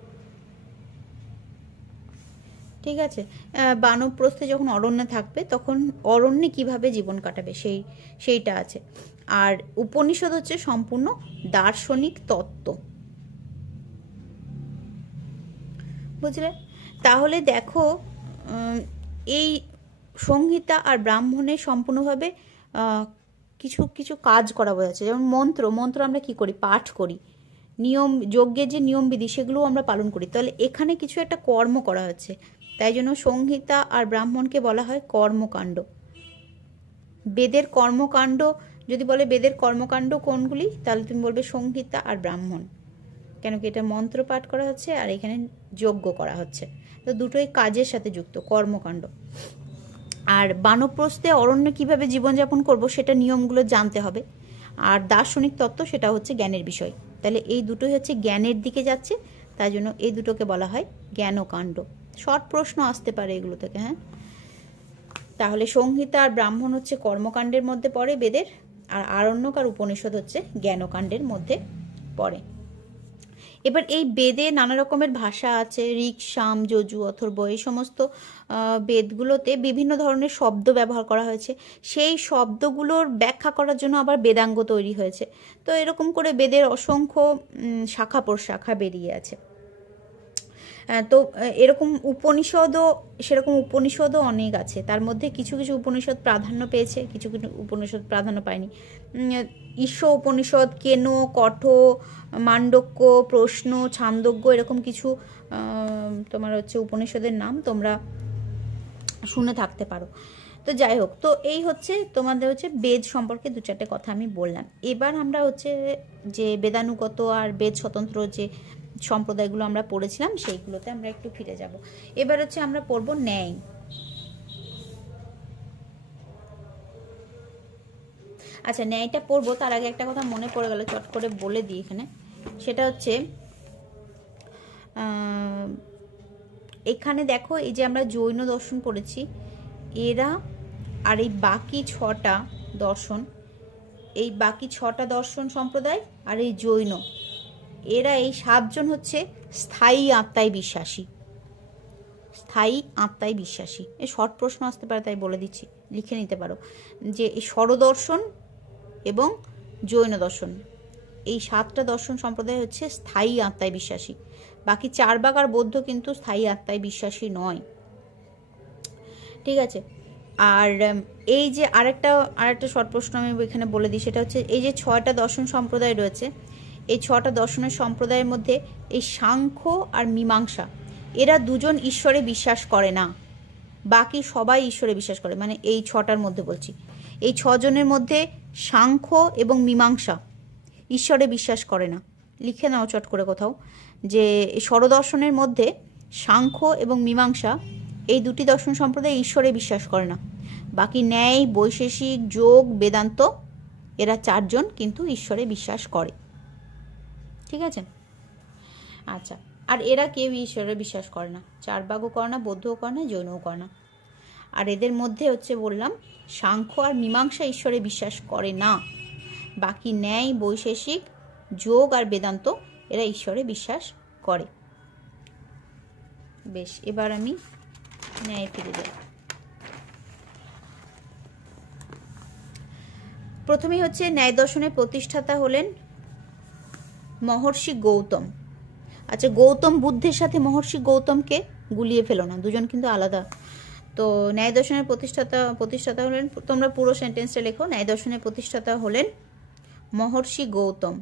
ঠিক আছে, বানপ্রস্থে যখন অরণ্যে থাকবে তখন অরণ্যে কিভাবে জীবন কাটাবে সেইটা আছে। আর উপনিষদ হচ্ছে সম্পূর্ণ দার্শনিক তত্ত্ব, বুঝলে? তাহলে দেখো এই সংহিতা আর ব্রাহ্মণের সম্পূর্ণভাবে কিছু কিছু কাজ করা বোঝাচ্ছে, যেমন মন্ত্র আমরা কি করি, পাঠ করি, নিয়ম যজ্ঞের যে নিয়মবিধি সেগুলো আমরা পালন করি, তাহলে এখানে কিছু একটা কর্ম করা হচ্ছে, তাই জন্য সংহিতা আর ব্রাহ্মণকে বলা হয় কর্মকাণ্ড। বেদের কর্মকাণ্ড যদি বলে বেদের কর্মকাণ্ড কোনগুলি, তাহলে তুমি বলবে সংহিতা আর ব্রাহ্মণ। কেন কি এটা মন্ত্র পাঠ করা হচ্ছে আর এখানে যজ্ঞ করা হচ্ছে, তো দুটোই কাজের সাথে যুক্ত, কর্মকাণ্ড। আর বানপ্রস্থে অরণ্যে কীভাবে জীবনযাপন করব সেটা নিয়মগুলো জানতে হবে। আর দার্শনিক তত্ত্ব সেটা হচ্ছে জ্ঞানের বিষয়। তাহলে এই দুটোই হচ্ছে জ্ঞানের দিকে যাচ্ছে, তাই জন্য এই দুটোকে বলা হয় জ্ঞানকাণ্ড। শর্ট প্রশ্ন আসতে পারে এগুলো থেকে। হ্যাঁ, তাহলে সংহিতা আর ব্রাহ্মণ হচ্ছে কর্মকাণ্ডের মধ্যে পড়ে বেদের, আর আরণ্যক আর উপনিষদ হচ্ছে জ্ঞানকাণ্ডের মধ্যে পড়ে। এবার এই বেদে নানা রকমের ভাষা আছে, ঋক, সাম, যজু, অথর্ব, এই সমস্ত বেদগুলোতে বিভিন্ন ধরনের শব্দ ব্যবহার করা হয়েছে। সেই শব্দগুলোর ব্যাখ্যা করার জন্য আবার বেদাঙ্গ তৈরি হয়েছে। তো এরকম করে বেদের অসংখ্য শাখা প্রশাখা বেরিয়ে আছে। তো এরকম উপনিষদও অনেক আছে। তার মধ্যে কিছু কিছু উপনিষদ প্রাধান্য পেয়েছে, কিছু কিছু উপনিষদ প্রাধান্য পায়নি। ঈশ উপনিষদ, কেন, কঠ, মান্ডক্য, প্রশ্ন, ছান্দোগ্য, এরকম কিছু তোমার হচ্ছে উপনিষদের নাম তোমরা শুনে থাকতে পারো। তো যাই হোক, তো এই হচ্ছে তোমাদের হচ্ছে বেদ সম্পর্কে দু চারটে কথা আমি বললাম। এবার আমরা হচ্ছে যে বেদানুগত আর বেদ স্বতন্ত্র যে সম্প্রদায়গুলো আমরা পড়েছিলাম সেইগুলোতে আমরা একটু ফিরে যাব। এবার হচ্ছে আমরা পড়ব ন্যায়। আচ্ছা, ন্যায়টা পড়বো তার আগে একটা কথা মনে পড়ে গেল, চট করে বলে দিই এখানে। সেটা হচ্ছে এখানে দেখো, এই যে আমরা জৈন দর্শন পড়েছি, এরা আর এই বাকি ছটা দর্শন, এই বাকি ছটা দর্শন সম্প্রদায় আর এই জৈন, এরা এই 7 জন হচ্ছে স্থায়ী আত্মায় বিশ্বাসী। স্থায়ী আত্মায় বিশ্বাসী। এই শর্ট প্রশ্ন আসতে পারে, তাই বলে দিচ্ছি, লিখে নিতে পারো যে এই ষড়দর্শন এবং জৈন দর্শন, এই 7টা দর্শন সম্প্রদায় হচ্ছে স্থায়ী আত্মায় বিশ্বাসী। বাকি 4 ভাগ আর বৌদ্ধ কিন্তু স্থায়ী আত্মায় বিশ্বাসী নয়। ঠিক আছে। আর এই যে আরেকটা শর্ট প্রশ্ন আমি এখানে বলে দিই, সেটা হচ্ছে এই যে 6টা দর্শন সম্প্রদায় রয়েছে, এই 6টা দর্শনের সম্প্রদায়ের মধ্যে এই সাংখ্য আর মীমাংসা, এরা দুজন ঈশ্বরে বিশ্বাস করে না, বাকি সবাই ঈশ্বরে বিশ্বাস করে। মানে এই 6টার মধ্যে বলছি, এই 6 জনের মধ্যে সাংখ্য এবং মীমাংসা ঈশ্বরে বিশ্বাস করে না। লিখে নাও চট করে কোথাও যে ষড়দর্শনের মধ্যে সাংখ্য এবং মীমাংসা, এই দুটি দর্শন সম্প্রদায় ঈশ্বরে বিশ্বাস করে না। বাকি ন্যায়, বৈশেষিক, যোগ, বেদান্ত, এরা 4 জন কিন্তু ঈশ্বরে বিশ্বাস করে। ঠিক আছে। আচ্ছা, আর এরা কেউ ঈশ্বরে বিশ্বাস করে না, 4 ভাগও করে না, বৌদ্ধও করে না, জৈনও করে না। আর এদের মধ্যে হচ্ছে বললাম সাংখ্য আর মীমাংসা ঈশ্বরে বিশ্বাস করে না, বাকি ন্যায়, বৈশেষিক, যোগ আর বেদান্ত এরা ঈশ্বরে বিশ্বাস করে। বেশ, এবার আমি ন্যায় ফিরে যাই। প্রথমেই হচ্ছে ন্যায় দর্শনের প্রতিষ্ঠাতা হলেন মহর্ষি গৌতম। আচ্ছা, গৌতম বুদ্ধের সাথে মহর্ষি গৌতমকে গুলিয়ে ফেলো না, দুজন কিন্তু আলাদা। তো ন্যায় দর্শনের প্রতিষ্ঠাতা হলেন, তোমরা পুরো সেন্টেন্সটা লেখো, ন্যায় দর্শনের প্রতিষ্ঠাতা হলেন মহর্ষি গৌতম।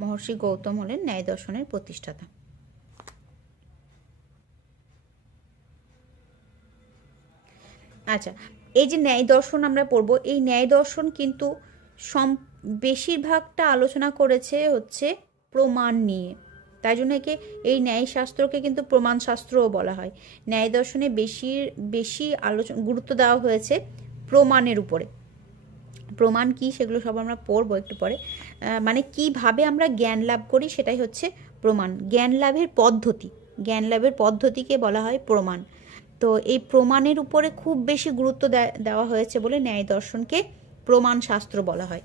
মহর্ষি গৌতম হলেন ন্যায় দর্শনের প্রতিষ্ঠাতা। আচ্ছা, এই যে ন্যায় দর্শন আমরা পড়বো, এই ন্যায় দর্শন কিন্তু বেশিরভাগটা আলোচনা করেছে হচ্ছে প্রমাণ নিয়ে, তাই জন্য একে এই ন্যায় শাস্ত্রকে কিন্তু প্রমাণ শাস্ত্রও বলা হয়। ন্যায় দর্শনে বেশি গুরুত্ব দেওয়া হয়েছে প্রমাণের উপরে। প্রমাণ কি সেগুলো সব আমরা পড়বো একটু পরে। মানে কিভাবে আমরা জ্ঞান লাভ করি সেটাই হচ্ছে প্রমাণ। জ্ঞান লাভের পদ্ধতিকে বলা হয় প্রমাণ। তো এই প্রমাণের উপরে খুব বেশি গুরুত্ব দেওয়া হয়েছে বলে ন্যায় দর্শনকে প্রমাণ শাস্ত্র বলা হয়।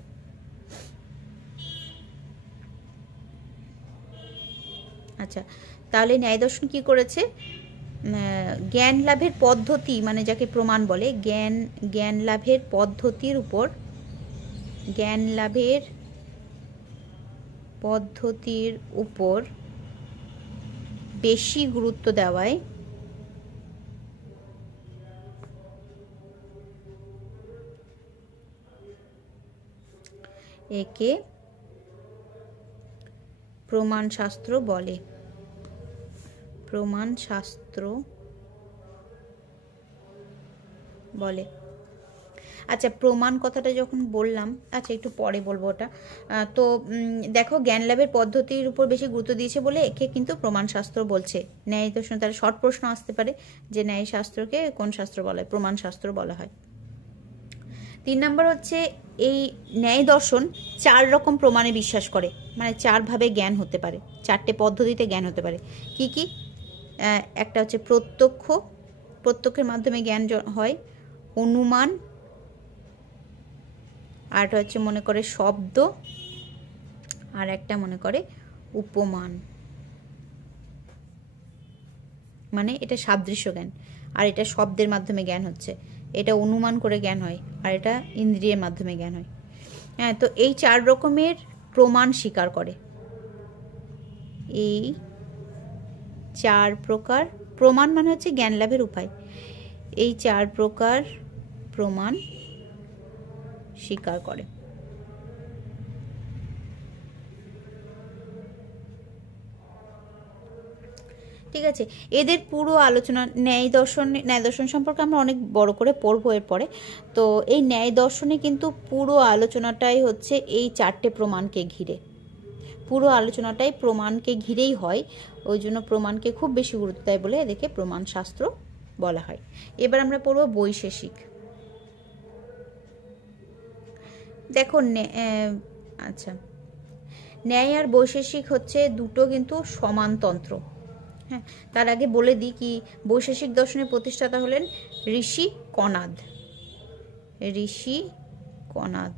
আচ্ছা, তাহলে ন্যায় দর্শন কি করেছে? জ্ঞান লাভের পদ্ধতি, মানে যাকে প্রমাণ বলে, জ্ঞান লাভের পদ্ধতির উপর, বেশি গুরুত্ব দেওয়ায় একে প্রমাণ শাস্ত্র বলে। আচ্ছা, প্রমাণ কথাটা যখন বললাম, আচ্ছা একটু পরে বলবো ওটা। তো দেখো, জ্ঞান লাভের পদ্ধতির উপর বেশি গুরুত্ব দিয়েছে বলে একে কিন্তু প্রমাণ শাস্ত্র বলছে। ন্যায় দর্শন, তার শর্ট প্রশ্ন আসতে পারে যে ন্যায় শাস্ত্রকে কোন শাস্ত্র বলা হয়? প্রমাণ শাস্ত্র বলা হয়। 3 নম্বর হচ্ছে এই ন্যায় দর্শন 4 রকম প্রমাণে বিশ্বাস করে, মানে 4 ভাবে জ্ঞান হতে পারে, 4টে পদ্ধতিতে জ্ঞান হতে পারে। কি কি? একটা হচ্ছে প্রত্যক্ষ, প্রত্যক্ষের মাধ্যমে জ্ঞান হয়। অনুমান, আরটা হচ্ছে মনে করে শব্দ, আর একটা মনে করে উপমান, মানে এটা সাদৃশ্য জ্ঞান। আর এটা শব্দের মাধ্যমে জ্ঞান হচ্ছে, এটা অনুমান করে জ্ঞান হয়, আর এটা ইন্দ্রিয়ের মাধ্যমে জ্ঞান হয়। হ্যাঁ, তো এই 4 রকমের প্রমাণ স্বীকার করে। এই 4 প্রকার প্রমাণ মানে হচ্ছে জ্ঞান লাভের উপায়। এই 4 প্রকার প্রমাণ স্বীকার করে। ঠিক আছে, এদের পুরো আলোচনা ন্যায় দর্শন সম্পর্কে আমরা অনেক বড় করে পড়বো এরপরে। তো এই ন্যায় দর্শনে কিন্তু পুরো আলোচনাটাই হচ্ছে এই 4টে প্রমাণকে ঘিরে, পুরো আলোচনাটাই প্রমাণকে ঘিরেই হয়। ওই জন্য প্রমাণকে খুব বেশি গুরুত্ব দেয় বলে এদেরকে প্রমাণ শাস্ত্র বলা হয়। এবার আমরা পড়ব বৈশেষিক। দেখো, আচ্ছা, ন্যায় আর বৈশেষিক হচ্ছে দুটো কিন্তু সমানতন্ত্র। হ্যাঁ, তার আগে বলে দিই কি, বৈশেষিক দর্শনের প্রতিষ্ঠাতা হলেন ঋষি কনাদ। ঋষি কনাদ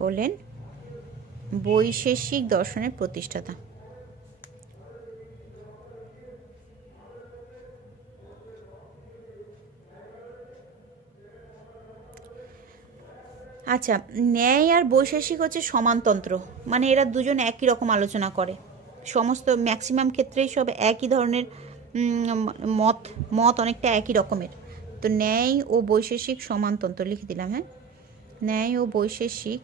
হলেন বৈশেষিক দর্শনের প্রতিষ্ঠাতা। আচ্ছা, ন্যায় আর বৈশেষিক হচ্ছে সমানতন্ত্র, মানে এরা দুজন একই রকম আলোচনা করে। সমস্ত ম্যাক্সিমাম ক্ষেত্রেই সব একই ধরনের মত অনেকটা একই রকমের। তো ন্যায় ও বৈশেষিক সমানতন্ত্র লিখে দিলাম। হ্যাঁ, ন্যায় ও বৈশেষিক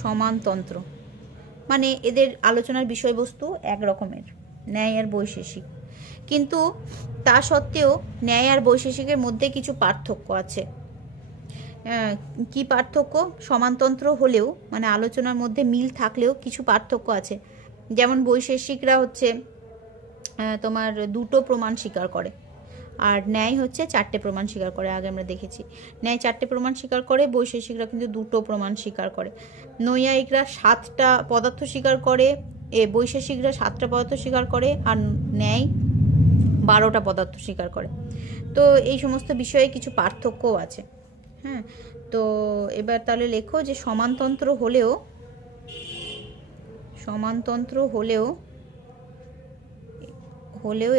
সমানতন্ত্র, মানে এদের আলোচনার বিষয়বস্তু এক রকমের, ন্যায় আর বৈশেষিক। কিন্তু তা সত্ত্বেও ন্যায় আর বৈশেষিকের মধ্যে কিছু পার্থক্য আছে। কি পার্থক্য? সমানতন্ত্র হলেও, মানে আলোচনার মধ্যে মিল থাকলেও কিছু পার্থক্য আছে। যেমন বৈশেষিকরা হচ্ছে তোমার 2টো প্রমাণ স্বীকার করে, আর ন্যায় হচ্ছে 4টে প্রমাণ স্বীকার করে। আগে আমরা দেখেছি ন্যায় 4টে প্রমাণ স্বীকার করে, বৈশেষিকরা কিন্তু 2টো প্রমাণ স্বীকার করে। নৈয়ায়িকরা 7টা পদার্থ স্বীকার করে, বৈশেষিকরা 7টা পদার্থ স্বীকার করে, আর ন্যায় 12টা পদার্থ স্বীকার করে। তো এই সমস্ত বিষয়ে কিছু পার্থক্যও আছে। হ্যাঁ, তো এবার তাহলে লেখো যে সমানতন্ত্র হলেও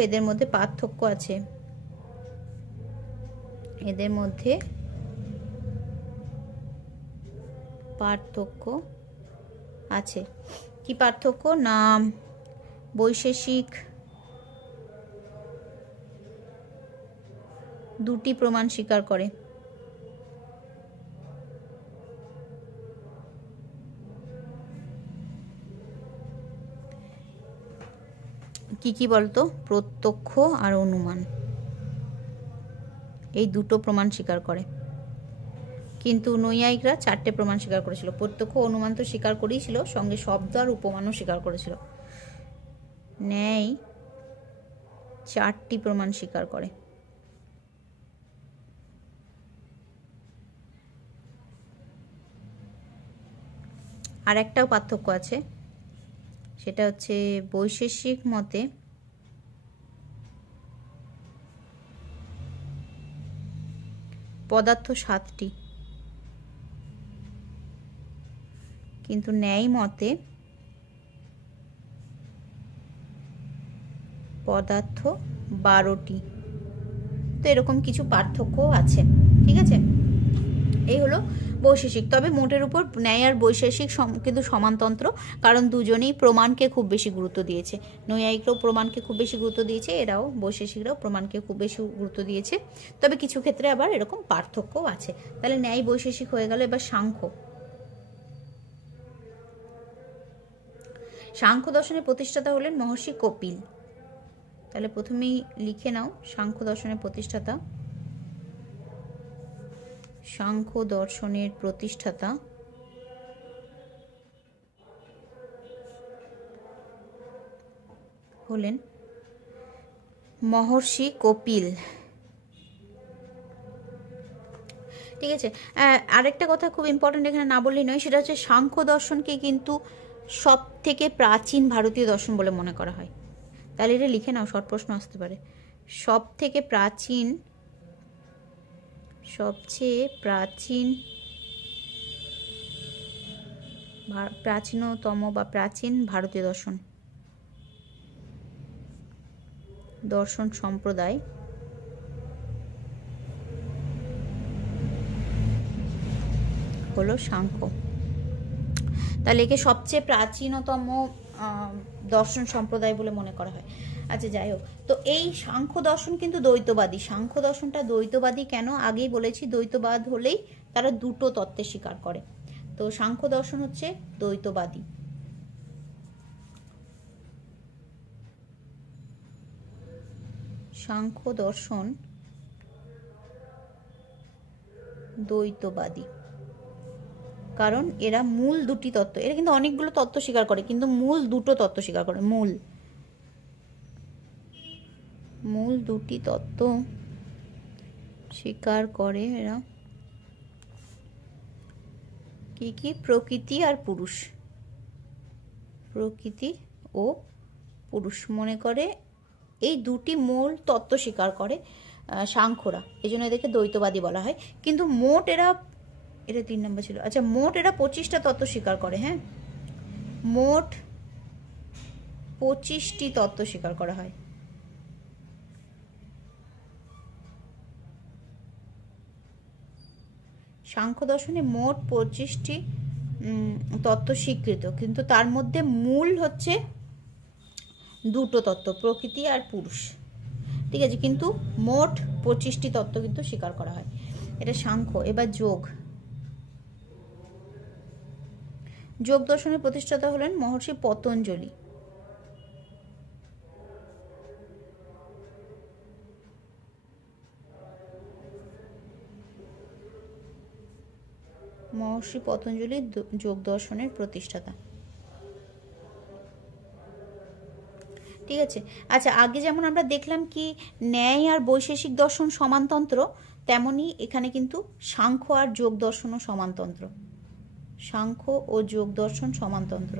এদের মধ্যে পার্থক্য আছে। এদের মধ্যে পার্থক্য আছে। কি পার্থক্য? না, বৈশেষিক 2টি প্রমাণ স্বীকার করে। কি কি বলতো? প্রত্যক্ষ আর অনুমান, এই 2টো প্রমাণ স্বীকার করে। কিন্তু নৈয়ায়িকরা 4টে প্রমাণ স্বীকার করেছিল। প্রত্যক্ষ অনুমান তো স্বীকার করেই ছিল, সঙ্গে শব্দ আর উপমানও স্বীকার করেছিল। ন্যায় 4টি প্রমাণ স্বীকার করে। আর একটাও পার্থক্য আছে, সেটা হচ্ছে বৈশেষিক মতে পদার্থ 7টি, কিন্তু ন্যায় মতে পদার্থ 12টি। তো এরকম কিছু পার্থক্য আছে। ঠিক আছে, এই হলো বৈশেষিক। তবে মোটের উপর ন্যায় আর বৈশেষিক কিন্তু সমানতন্ত্র, কারণ দুজনেই প্রমাণকে খুব বেশি গুরুত্ব দিয়েছে। নৈয়ায়িকরাও প্রমাণকে খুব বেশি গুরুত্ব দিয়েছে, এরাও বৈশেষিকরাও প্রমাণকে খুব বেশি গুরুত্ব দিয়েছে। তবে কিছু ক্ষেত্রে আবার এরকম পার্থক্যও আছে। তাহলে ন্যায় বৈশেষিক হয়ে গেল। এবার সাংখ্য। সাংখ্য দর্শনের প্রতিষ্ঠাতা হলেন মহর্ষি কপিল। তাহলে প্রথমেই লিখে নাও সাংখ্য দর্শনের প্রতিষ্ঠাতা। সাংখ্য দর্শনের প্রতিষ্ঠাতা হলেন মহর্ষি কপিল। ঠিক আছে, আরেকটা কথা খুব ইম্পর্টেন্ট এখানে না বললেই নয়, সেটা হচ্ছে সাংখ্য দর্শনকে কিন্তু সব থেকে প্রাচীন ভারতীয় দর্শন বলে মনে করা হয়। তাহলে এটা লিখে নাও, শর্ট প্রশ্ন আসতে পারে। সবচেয়ে প্রাচীনতম বা প্রাচীন ভারতীয় দর্শন সম্প্রদায় হলো সাংখ্য। তাহলে একে সবচেয়ে প্রাচীনতম দর্শন সম্প্রদায় বলে মনে করা হয়। আচ্ছা, যাই হোক, তো এই সাংখ্য দর্শন কিন্তু দ্বৈতবাদী। সাংখ্য দর্শনটা দ্বৈতবাদী কেন? আগেই বলেছি, দ্বৈতবাদ হলেই তারা দুটো তত্ত্বে স্বীকার করে। তো সাংখ্য দর্শন হচ্ছে দ্বৈতবাদী। সাংখ্য দর্শন দ্বৈতবাদী কারণ এরা মূল দুটি তত্ত্ব, এরা কিন্তু অনেকগুলো তত্ত্ব স্বীকার করে, কিন্তু মূল দুটো তত্ত্ব স্বীকার করে। মূল দুটি তত্ত্ব স্বীকার করে এরা। কি কি? প্রকৃতি আর পুরুষ। প্রকৃতি ও পুরুষ মনে করে, এই দুটি মূল তত্ত্ব স্বীকার করে সাংখ্যরা, এই জন্য এদেরকে দ্বৈতবাদী বলা হয়। কিন্তু মোট এটা 3 নম্বর ছিল। আচ্ছা, মোট এরা 25টা তত্ত্ব স্বীকার করে। হ্যাঁ, মোট 25টি তত্ত্ব স্বীকার করা হয়। সাংখ্য দর্শনে মোট 25টি তত্ত্ব স্বীকৃত, কিন্তু তার মধ্যে মূল হচ্ছে দুটো তত্ত্ব, প্রকৃতি আর পুরুষ। ঠিক আছে, কিন্তু মোট 25টি তত্ত্ব কিন্তু স্বীকার করা হয়। এটা সাংখ্য। এবার যোগ দর্শনের প্রতিষ্ঠাতা হলেন মহর্ষি পতঞ্জলি। মহর্ষি পতঞ্জলি যোগ দর্শনের প্রতিষ্ঠাতা। ঠিক আছে। আচ্ছা, আগে যেমন আমরা দেখলাম কি ন্যায় আর বৈশেষিক দর্শন সমানতন্ত্র, তেমনি এখানে কিন্তু সাংখ্য আর যোগ দর্শনও সমানতন্ত্র। সাংখ্য ও যোগ দর্শন সমানতন্ত্র।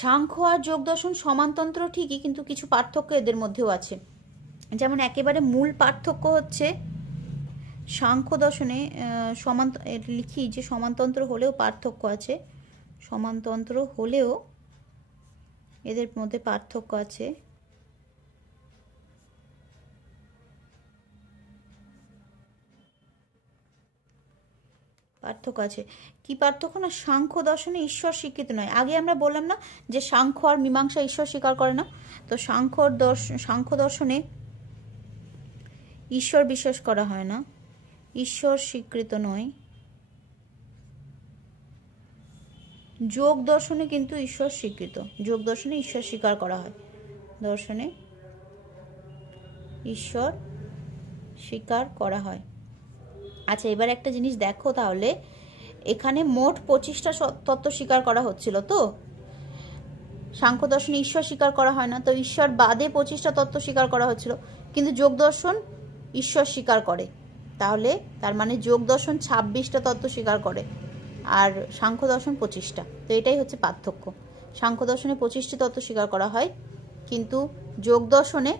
সাংখ্য আর যোগ দর্শন সমানতন্ত্র ঠিকই, কিন্তু কিছু পার্থক্য এদের মধ্যেও আছে। যেমন একেবারে মূল পার্থক্য হচ্ছে সাংখ্য দর্শনে লিখি যে সমানতন্ত্র হলেও পার্থক্য আছে। সমানতন্ত্র হলেও এদের মধ্যে পার্থক্য আছে। কি পার্থক্য? না, সাংখ্য দর্শনে ঈশ্বর স্বীকৃত নয়। আগে আমরা বললাম না যে সাংখ্য আর মীমাংসা ঈশ্বর স্বীকার করে না, তো সাংখ্য দর্শনে ঈশ্বর বিশ্বাস করা হয় না, ঈশ্বর স্বীকৃত নয়। যোগ দর্শনে কিন্তু ঈশ্বর স্বীকৃত। যোগ দর্শনে ঈশ্বর স্বীকার করা হয়। দর্শনে ঈশ্বর স্বীকার করা হয়। আচ্ছা, এবার একটা জিনিস দেখো, তাহলে এখানে মোট 25টা তত্ত্ব স্বীকার করা হচ্ছিল। তো সাংখ্য দর্শনে ঈশ্বর স্বীকার করা হয় না, তো ঈশ্বর বাদে 25টা তত্ত্ব স্বীকার করা হচ্ছিল, কিন্তু যোগ দর্শন ঈশ্বর স্বীকার করে। তাহলে তার মানে যোগ দর্শন 26টা তত্ত্ব স্বীকার করে আর সাংখ্য দর্শন 25টা। তো এটাই হচ্ছে পার্থক্য। সাংখ্য দর্শনে 25টি তত্ত্ব স্বীকার করা হয়, কিন্তু যোগ দর্শনে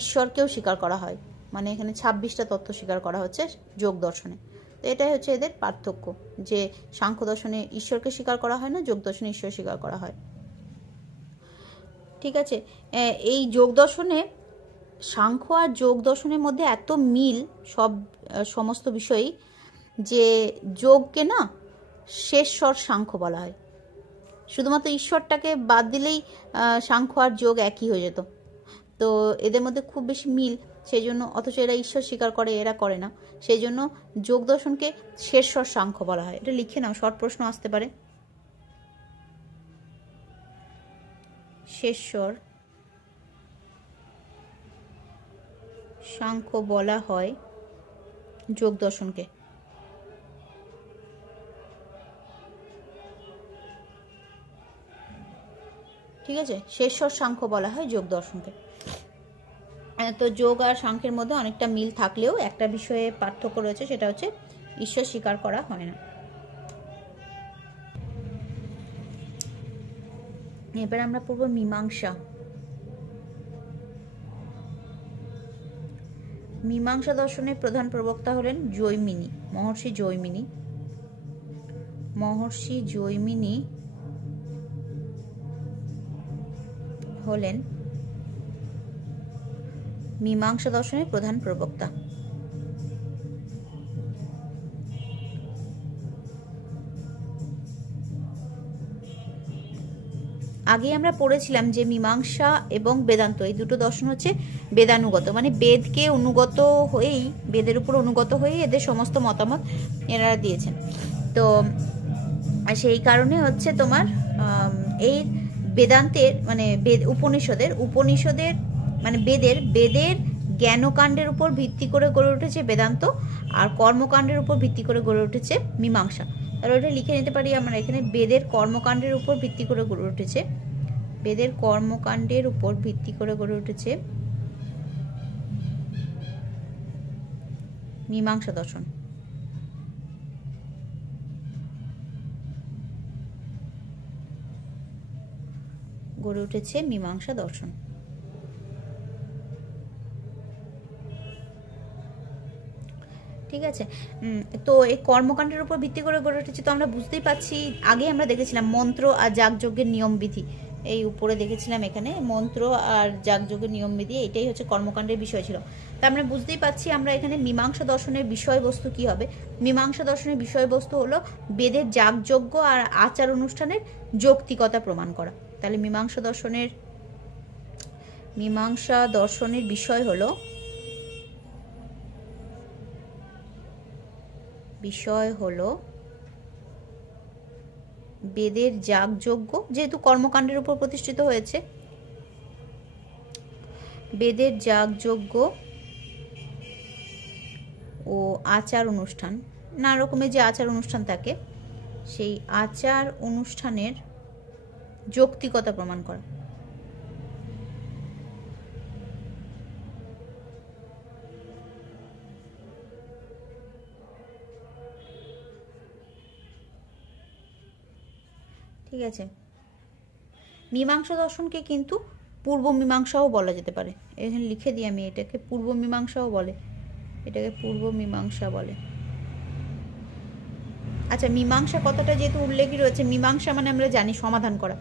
ঈশ্বরকেও স্বীকার করা হয়, মানে এখানে 26টা তত্ত্ব স্বীকার করা হচ্ছে যোগ দর্শনে। তো এটাই হচ্ছে এদের পার্থক্য, যে সাংখ্য দর্শনে ঈশ্বরকে স্বীকার করা হয় না, যোগ দর্শনে ঈশ্বর স্বীকার করা হয়। ঠিক আছে, এই যোগ দর্শনে সাংখ্য আর যোগ দর্শনের মধ্যে এত মিল সমস্ত বিষয়ই, যে যোগকে না শেষস্বর সাংখ্য বলা হয়। শুধুমাত্র ঈশ্বরটাকে বাদ দিলেই সাংখ্য আর যোগ একই হয়ে যেত। তো এদের মধ্যে খুব বেশি মিল, সেই জন্য, অথচ এরা ঈশ্বর স্বীকার করে, এরা করে না। সেই জন্য যোগ দর্শনকে শেষস্বর সাংখ্য বলা হয়। এটা লিখে নাও, শর্ট প্রশ্ন আসতে পারে। শেষস্বর সাংখ্য বলা হয় যোগ দর্শনকে। ঠিক আছে, শেষস্বর সাংখ্য বলা হয় যোগ দর্শনকে। তো যোগ আর সাংখ্যের মধ্যে অনেকটা মিল থাকলেও একটা বিষয়ে পার্থক্য রয়েছে, সেটা হচ্ছে ঈশ্বর স্বীকার করা হয় না। এবার আমরা পড়ব মীমাংসা। মীমাংসা দর্শনের প্রধান প্রবক্তা হলেন জৈমিনী, মহর্ষি জৈমিনী। মহর্ষি জৈমিনী হলেন মীমাংসা দর্শনের প্রধান প্রবক্তা। আগে আমরা পড়েছিলাম যে মীমাংসা এবং বেদান্ত এই দুটো দর্শন হচ্ছে বেদানুগত, মানে বেদকে অনুগত হয়েই, বেদের উপর অনুগত হয়েই এদের সমস্ত মতামত এনারা দিয়েছেন। তো সেই কারণে হচ্ছে তোমার এই বেদান্তের মানে উপনিষদের মানে বেদের জ্ঞানকাণ্ডের উপর ভিত্তি করে গড়ে উঠেছে বেদান্ত, আর কর্মকাণ্ডের উপর ভিত্তি করে গড়ে উঠেছে মীমাংসা। তাহলে ওটা লিখে নিতে পারি আমরা এখানে, বেদের কর্মকাণ্ডের উপর ভিত্তি করে গড়ে উঠেছে, বেদের কর্মকাণ্ডের উপর ভিত্তি করে গড়ে উঠেছে মীমাংসা দর্শন। গড়ে উঠেছে মীমাংসা দর্শন। ঠিক আছে, তো এই কর্মকাণ্ডের উপর ভিত্তি করে গড়ে উঠেছে। তো আমরা বুঝতেই পারছি, আগে আমরা দেখেছিলাম মন্ত্র আর যাগযজ্ঞের নিয়মবিধি, এই উপরে দেখেছিলাম এখানে মন্ত্র আর যাগযজ্ঞের নিয়মবিধি, এটাই হচ্ছে কর্মকাণ্ডের বিষয় ছিল। তা আমরা বুঝতেই পারছি আমরা এখানে মীমাংসা দর্শনের বিষয়বস্তু কি হবে। মীমাংসা দর্শনের বিষয়বস্তু হলো বেদের যাগযজ্ঞ আর আচার অনুষ্ঠানের যৌক্তিকতা প্রমাণ করা। তাহলে মীমাংসা দর্শনের বিষয় হলো বেদের যাগযজ্ঞ, যেহেতু কর্মকাণ্ডের উপর প্রতিষ্ঠিত হয়েছে, বেদের যাগযজ্ঞ ও আচার অনুষ্ঠান, নানা রকমের যে আচার অনুষ্ঠান থাকে, সেই আচার অনুষ্ঠানের যৌক্তিকতা প্রমাণ করা। ঠিক আছে, মীমাংসা দর্শনকে কিন্তু পূর্ব মীমাংসাও বলা যেতে পারে। এখানে লিখে দিই আমি, এটাকে পূর্ব মীমাংসাও বলে, এটাকে পূর্ব মীমাংসা বলে। আচ্ছা, মীমাংসা কথাটা যেহেতু উল্লেখই রয়েছে, মীমাংসা মানে আমরা জানি সমাধান করা।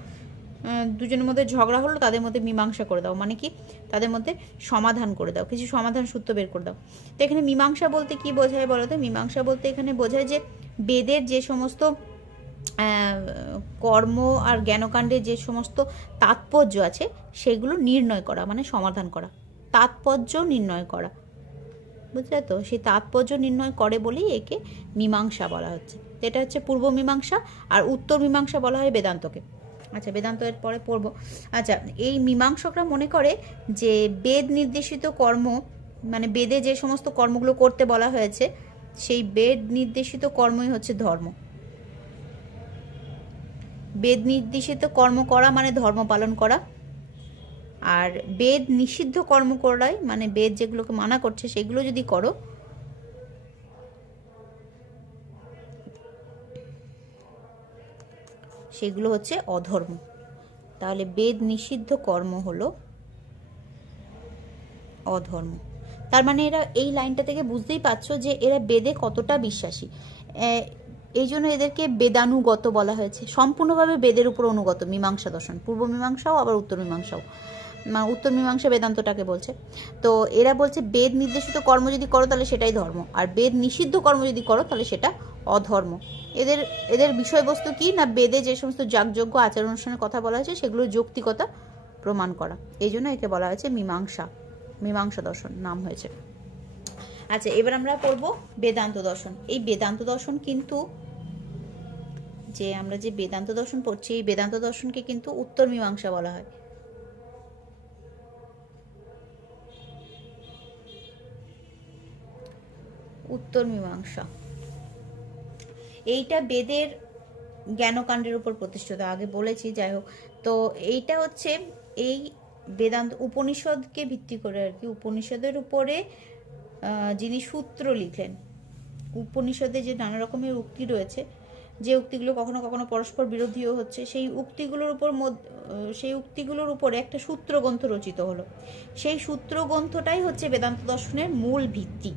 দুজনের মধ্যে ঝগড়া হলো, তাদের মধ্যে মীমাংসা করে দাও, মানে কি তাদের মধ্যে সমাধান করে দাও, কিছু সমাধান সূত্র বের করে দাও। তো এখানে মীমাংসা বলতে কি বোঝায় বলো তো? মীমাংসা বলতে এখানে বোঝায় যে বেদের যে সমস্ত কর্ম আর জ্ঞানকাণ্ডের যে সমস্ত তাৎপর্য আছে সেগুলো নির্ণয় করা, মানে সমাধান করা, তাৎপর্য নির্ণয় করা, বুঝলে তো? সেই তাৎপর্য নির্ণয় করে বলেই একে মীমাংসা বলা হচ্ছে। এটা হচ্ছে পূর্ব মীমাংসা, আর উত্তর মীমাংসা বলা হয় বেদান্তকে। আচ্ছা, বেদান্ত এর পরে পড়বো। আচ্ছা, এই মীমাংসকরা মনে করে যে বেদ নির্দেশিত কর্ম, মানে বেদে যে সমস্ত কর্মগুলো করতে বলা হয়েছে, সেই বেদ নির্দেশিত কর্মই হচ্ছে ধর্ম। বেদ নির্দেশিত কর্ম করা মানে ধর্ম পালন করা, আর বেদ নিষিদ্ধ কর্ম করাই মানে বেদ যেগুলোকে মানা করছে সেগুলো যদি করো সেগুলো হচ্ছে অধর্ম। তাহলে বেদ নিষিদ্ধ কর্ম হলো অধর্ম। তার মানে এরা এই লাইনটা থেকে বুঝতেই পারছো যে এরা বেদে কতটা বিশ্বাসী। এই জন্য এদেরকে বেদানুগত বলা হয়েছে, সম্পূর্ণভাবে বেদের উপর অনুগত মীমাংসা দর্শন, পূর্ব মীমাংসাও আবার উত্তর মীমাংসাও। উত্তর মীমাংসা বেদান্তটাকে বলছে। তো এরা বলছে বেদ নির্দেশিত কর্ম যদি করো তাহলে সেটাই ধর্ম, আর বেদ নিষিদ্ধ কর্ম যদি করো তাহলে সেটা অধর্ম। এদের বিষয়বস্তু কি না, বেদে যে সমস্ত যাগযজ্ঞ আচার অনুষ্ঠানের কথা বলা হয়েছে সেগুলোর যৌক্তিকতা প্রমাণ করা, এই জন্য একে বলা হয়েছে মীমাংসা মীমাংসা দর্শন নাম হয়েছে। আচ্ছা, এবার আমরা পড়বো বেদান্ত দর্শন। এই বেদান্ত দর্শন কিন্তু, যে আমরা যে বেদান্ত দর্শন পড়ছি, এই বেদান্ত দর্শনকে কিন্তু উত্তর মীমাংসা বলা হয়। উত্তর মীমাংসা এইটা বেদের জ্ঞানকাণ্ডের উপর প্রতিষ্ঠিত, আগে বলেছি, যাই হোক। তো এইটা হচ্ছে এই বেদান্ত উপনিষদকে ভিত্তি করে আর কি, উপনিষদের উপরে যিনি সূত্র লিখলেন, উপনিষদে যে নানা রকমের উক্তি রয়েছে, যে উক্তিগুলো কখনো কখনো পরস্পর বিরোধীও হচ্ছে, সেই উক্তিগুলোর উপরে একটা সূত্রগ্রন্থ রচিত হলো। সেই সূত্রগ্রন্থটাই হচ্ছে বেদান্ত দর্শনের মূল ভিত্তি।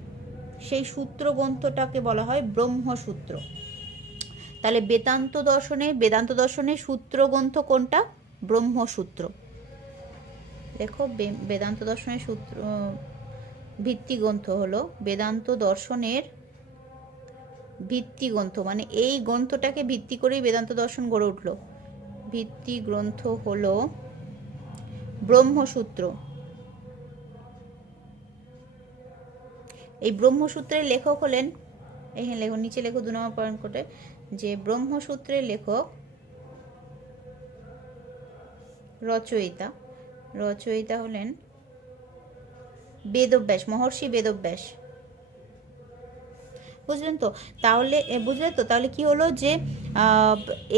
সেই সূত্রগ্রন্থটাকে বলা হয় ব্রহ্মসূত্র। তাহলে বেদান্ত দর্শনের সূত্রগ্রন্থ কোনটা? ব্রহ্মসূত্র। দেখো, বেদান্ত দর্শনের ভিত্তিগ্রন্থ হলো, বেদান্ত দর্শনের ভিত্তিগ্রন্থ মানে এই গ্রন্থটাকে ভিত্তি করেই বেদান্ত দর্শন গড়ে উঠল। ভিত্তিগ্রন্থ হলো ব্রহ্মসূত্র। এই ব্রহ্মসূত্রের লেখক হলেন, এখানে লেখো, নিচে লেখো 2 নম্বর পয়েন্ট করে, যে ব্রহ্মসূত্রের লেখক রচয়িতা হলেন বেদব্যাস, মহর্ষি বেদব্যাস। বুঝলেন তো? তাহলে কি হলো, যে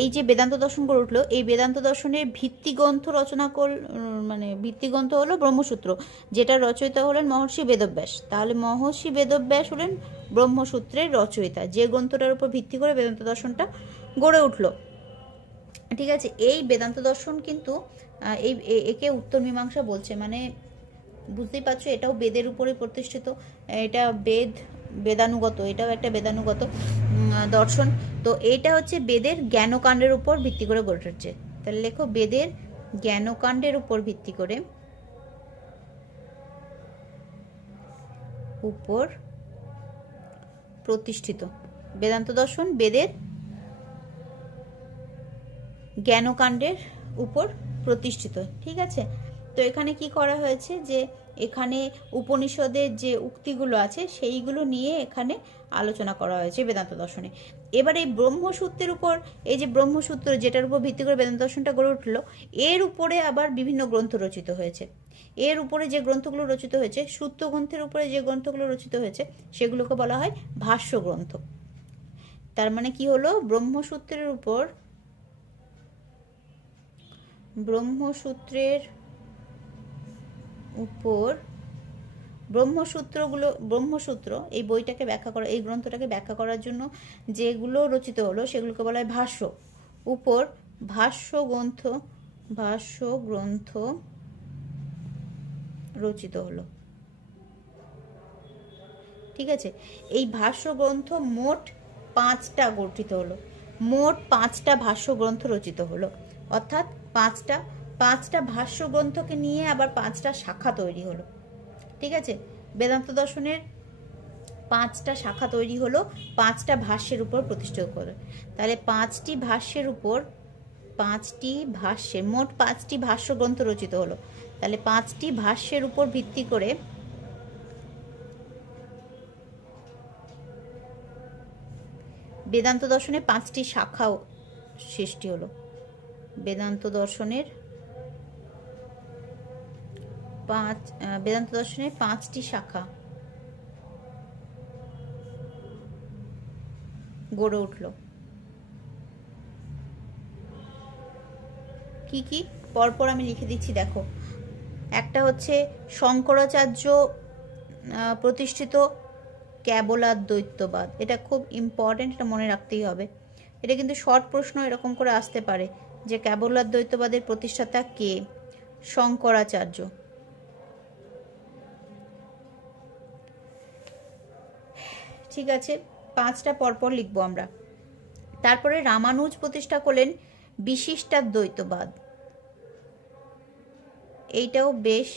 এই যে বেদান্ত দর্শন গড়ে উঠলো, এই বেদান্ত দর্শনের ভিত্তিগ্রন্থ ভিত্তিগ্রন্থ হলো ব্রহ্মসূত্র, যেটা রচয়িতা হলেন মহর্ষি বেদব্যাস। তাহলে মহর্ষি বেদব্যাস হলেন ব্রহ্মসূত্রের রচয়িতা, যে গ্রন্থটার উপর ভিত্তি করে বেদান্ত দর্শনটা গড়ে উঠলো। ঠিক আছে, এই বেদান্ত দর্শন কিন্তু একে উত্তর মীমাংসা বলছে। মানে বুঝতেই পারছো, এটাও বেদের উপরে প্রতিষ্ঠিত, এটা বেদানুগত, এটাও একটা বেদানুগত দর্শন। তো এইটা হচ্ছে বেদের জ্ঞানকাণ্ডের উপর ভিত্তি করে গড়ে উঠছে। তাহলে লেখো, বেদের জ্ঞানকাণ্ডের উপর ভিত্তি করে প্রতিষ্ঠিত বেদান্ত দর্শন, বেদের জ্ঞানকাণ্ডের উপর প্রতিষ্ঠিত। ঠিক আছে, তো এখানে কি করা হয়েছে, যে এখানে উপনিষদের যে উক্তিগুলো আছে সেইগুলো নিয়ে এখানে আলোচনা করা হয়েছে বেদান্ত দর্শনে। এবার এই ব্রহ্মসূত্রের উপর, এই যে ব্রহ্মসূত্র যেটার উপর ভিত্তি করে বেদান্ত দর্শনটা গড়ে উঠলো, এর উপরে আবার বিভিন্ন গ্রন্থ রচিত হয়েছে। এর উপরে যে গ্রন্থগুলো রচিত হয়েছে, সূত্রগ্রন্থের উপরে যে গ্রন্থগুলো রচিত হয়েছে, সেগুলোকে বলা হয় ভাষ্য গ্রন্থ। তার মানে কি হলো, ব্রহ্মসূত্রের উপর, ব্রহ্মসূত্র এই বইটাকে ব্যাখ্যা করা, এই গ্রন্থটাকে ব্যাখ্যা করার জন্য যেগুলো রচিত হলো সেগুলোকে বলা হয় ভাষ্য। উপর ভাষ্য গ্রন্থ রচিত হলো। ঠিক আছে, এই ভাষ্য গ্রন্থ মোট 5টা গঠিত হলো, মোট 5টা ভাষ্য গ্রন্থ রচিত হলো। অর্থাৎ 5টা ভাষ্য গ্রন্থকে নিয়ে আবার 5টা শাখা তৈরি হলো। ঠিক আছে, বেদান্ত দর্শনের 5টা শাখা তৈরি হলো 5টা ভাষ্যের উপর প্রতিষ্ঠিত করে। তাহলে 5টি ভাষ্যের মোট 5টি ভাষ্য গ্রন্থ রচিত হলো। তাহলে 5টি ভাষ্যের উপর ভিত্তি করে বেদান্ত দর্শনের 5টি শাখাও সৃষ্টি হলো। বেদান্ত দর্শনের 5টি শাখা গড়ে উঠল। কি কি পরপর আমি লিখে দিচ্ছি, দেখো। একটা হচ্ছে শঙ্করাচার্য প্রতিষ্ঠিত কেবলাদ্বৈতবাদ, এটা খুব ইম্পর্টেন্ট, এটা মনে রাখতেই হবে। এটা কিন্তু শর্ট প্রশ্ন এরকম করে আসতে পারে, যে কেবলাদ্বৈতবাদের প্রতিষ্ঠাতা কে? শঙ্করাচার্য। ঠিক আছে, 5টা পরপর লিখবো আমরা। তারপরে রামানুজ প্রতিষ্ঠা করলেন বিশিষ্টাদ্বৈতবাদ, এইটাও বেশ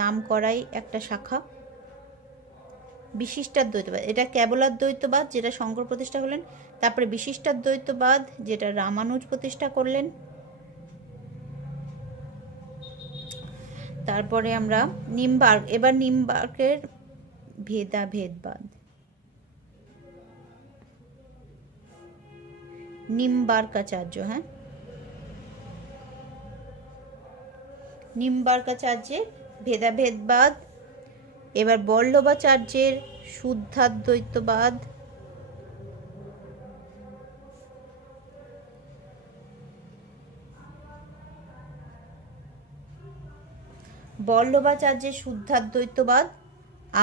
নাম করাই একটা শাখা। বিশিষ্টাদ্বৈতবাদ, এটা কেবলাদ্বৈতবাদ যেটা শঙ্কর প্রতিষ্ঠা করলেন। তারপরে বিশিষ্টাদ্বৈতবাদ যেটা রামানুজ প্রতিষ্ঠা করলেন। তারপরে আমরা নিম্বার্ক, এবার নিম্বার্কের ভেদাভেদবাদ, নিম্বার্কাচার্য, হ্যাঁ, নিম্বার্কাচার্যের ভেদাভেদবাদ, এবার বল্লভাচার্যের শুদ্ধাদ্বৈতবাদ, বল্লভাচার্যের শুদ্ধাদ্বৈতবাদ,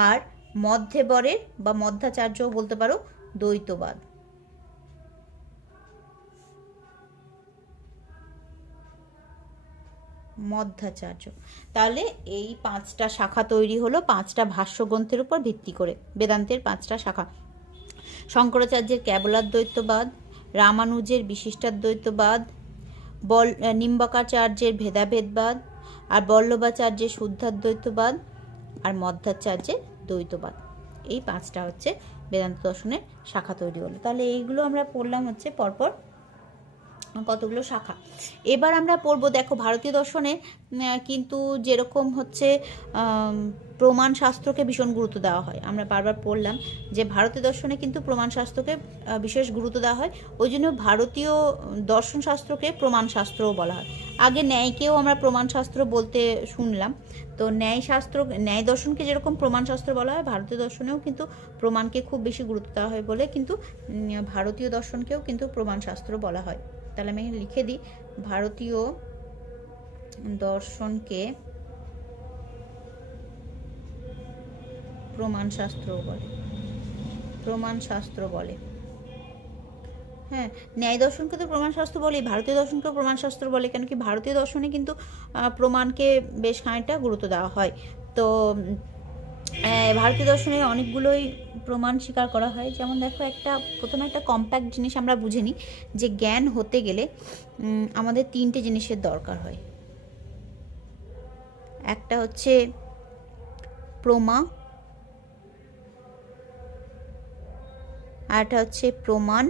আর মধ্যেবরের বা মধ্যাচার্যও বলতে পারো দ্বৈতবাদ। মধ্যাচার্য। তাহলে এই 5টা শাখা তৈরি হলো 5টা ভাষ্যগ্রন্থের উপর ভিত্তি করে, বেদান্তের 5টা শাখা। শঙ্করাচার্যের কেবলাদ্বৈতবাদ, রামানুজের বিশিষ্টাদ্বৈতবাদ, নিম্বার্কাচার্যের ভেদাভেদবাদ, আর বল্লভাচার্যের শুদ্ধাদ্বৈতবাদ, আর মধ্যাচার্যের দ্বৈতবাদ। এই 5টা হচ্ছে বেদান্ত দর্শনের শাখা তৈরি হলো। তাহলে এইগুলো আমরা পড়লাম হচ্ছে পরপর কতগুলো শাখা। এবার আমরা পড়বো, দেখো ভারতীয় দর্শনে কিন্তু যেরকম হচ্ছে প্রমাণ শাস্ত্রকে ভীষণ গুরুত্ব দেওয়া হয়, আমরা বারবার পড়লাম যে ভারতীয় দর্শনে কিন্তু প্রমাণ শাস্ত্রকে বিশেষ গুরুত্ব দেওয়া হয়, ওই জন্য ভারতীয় দর্শন শাস্ত্রকে প্রমাণ শাস্ত্রও বলা হয়। আগে ন্যায়কেও আমরা প্রমাণ শাস্ত্র বলতে শুনলাম, তো ন্যায় শাস্ত্র, ন্যায় দর্শনকে যেরকম প্রমাণ শাস্ত্র বলা হয়, ভারতীয় দর্শনেও কিন্তু প্রমাণকে খুব বেশি গুরুত্ব দেওয়া হয় বলে কিন্তু ভারতীয় দর্শনকেও কিন্তু প্রমাণ শাস্ত্র বলা হয়। তাহলে আমি লিখে দিই, ভারতীয় দর্শনকে প্রমাণ শাস্ত্র বলে, প্রমাণ শাস্ত্র বলে। হ্যাঁ, ন্যায় দর্শনকে তো প্রমাণ শাস্ত্র বলে, ভারতীয় দর্শনকেও প্রমাণ শাস্ত্র বলে, কেন কি ভারতীয় দর্শনে কিন্তু প্রমাণকে বেশ খানিকটা গুরুত্ব দেওয়া হয়। তো ভারতীয় দর্শনে অনেকগুলোই প্রমাণ স্বীকার করা হয়। যেমন দেখো, প্রথমে একটা কম্প্যাক্ট জিনিস আমরা বুঝে নিই যে জ্ঞান হতে গেলে আমাদের 3টে জিনিসের দরকার হয়। একটা হচ্ছে প্রমা, আর একটা হচ্ছে প্রমাণ,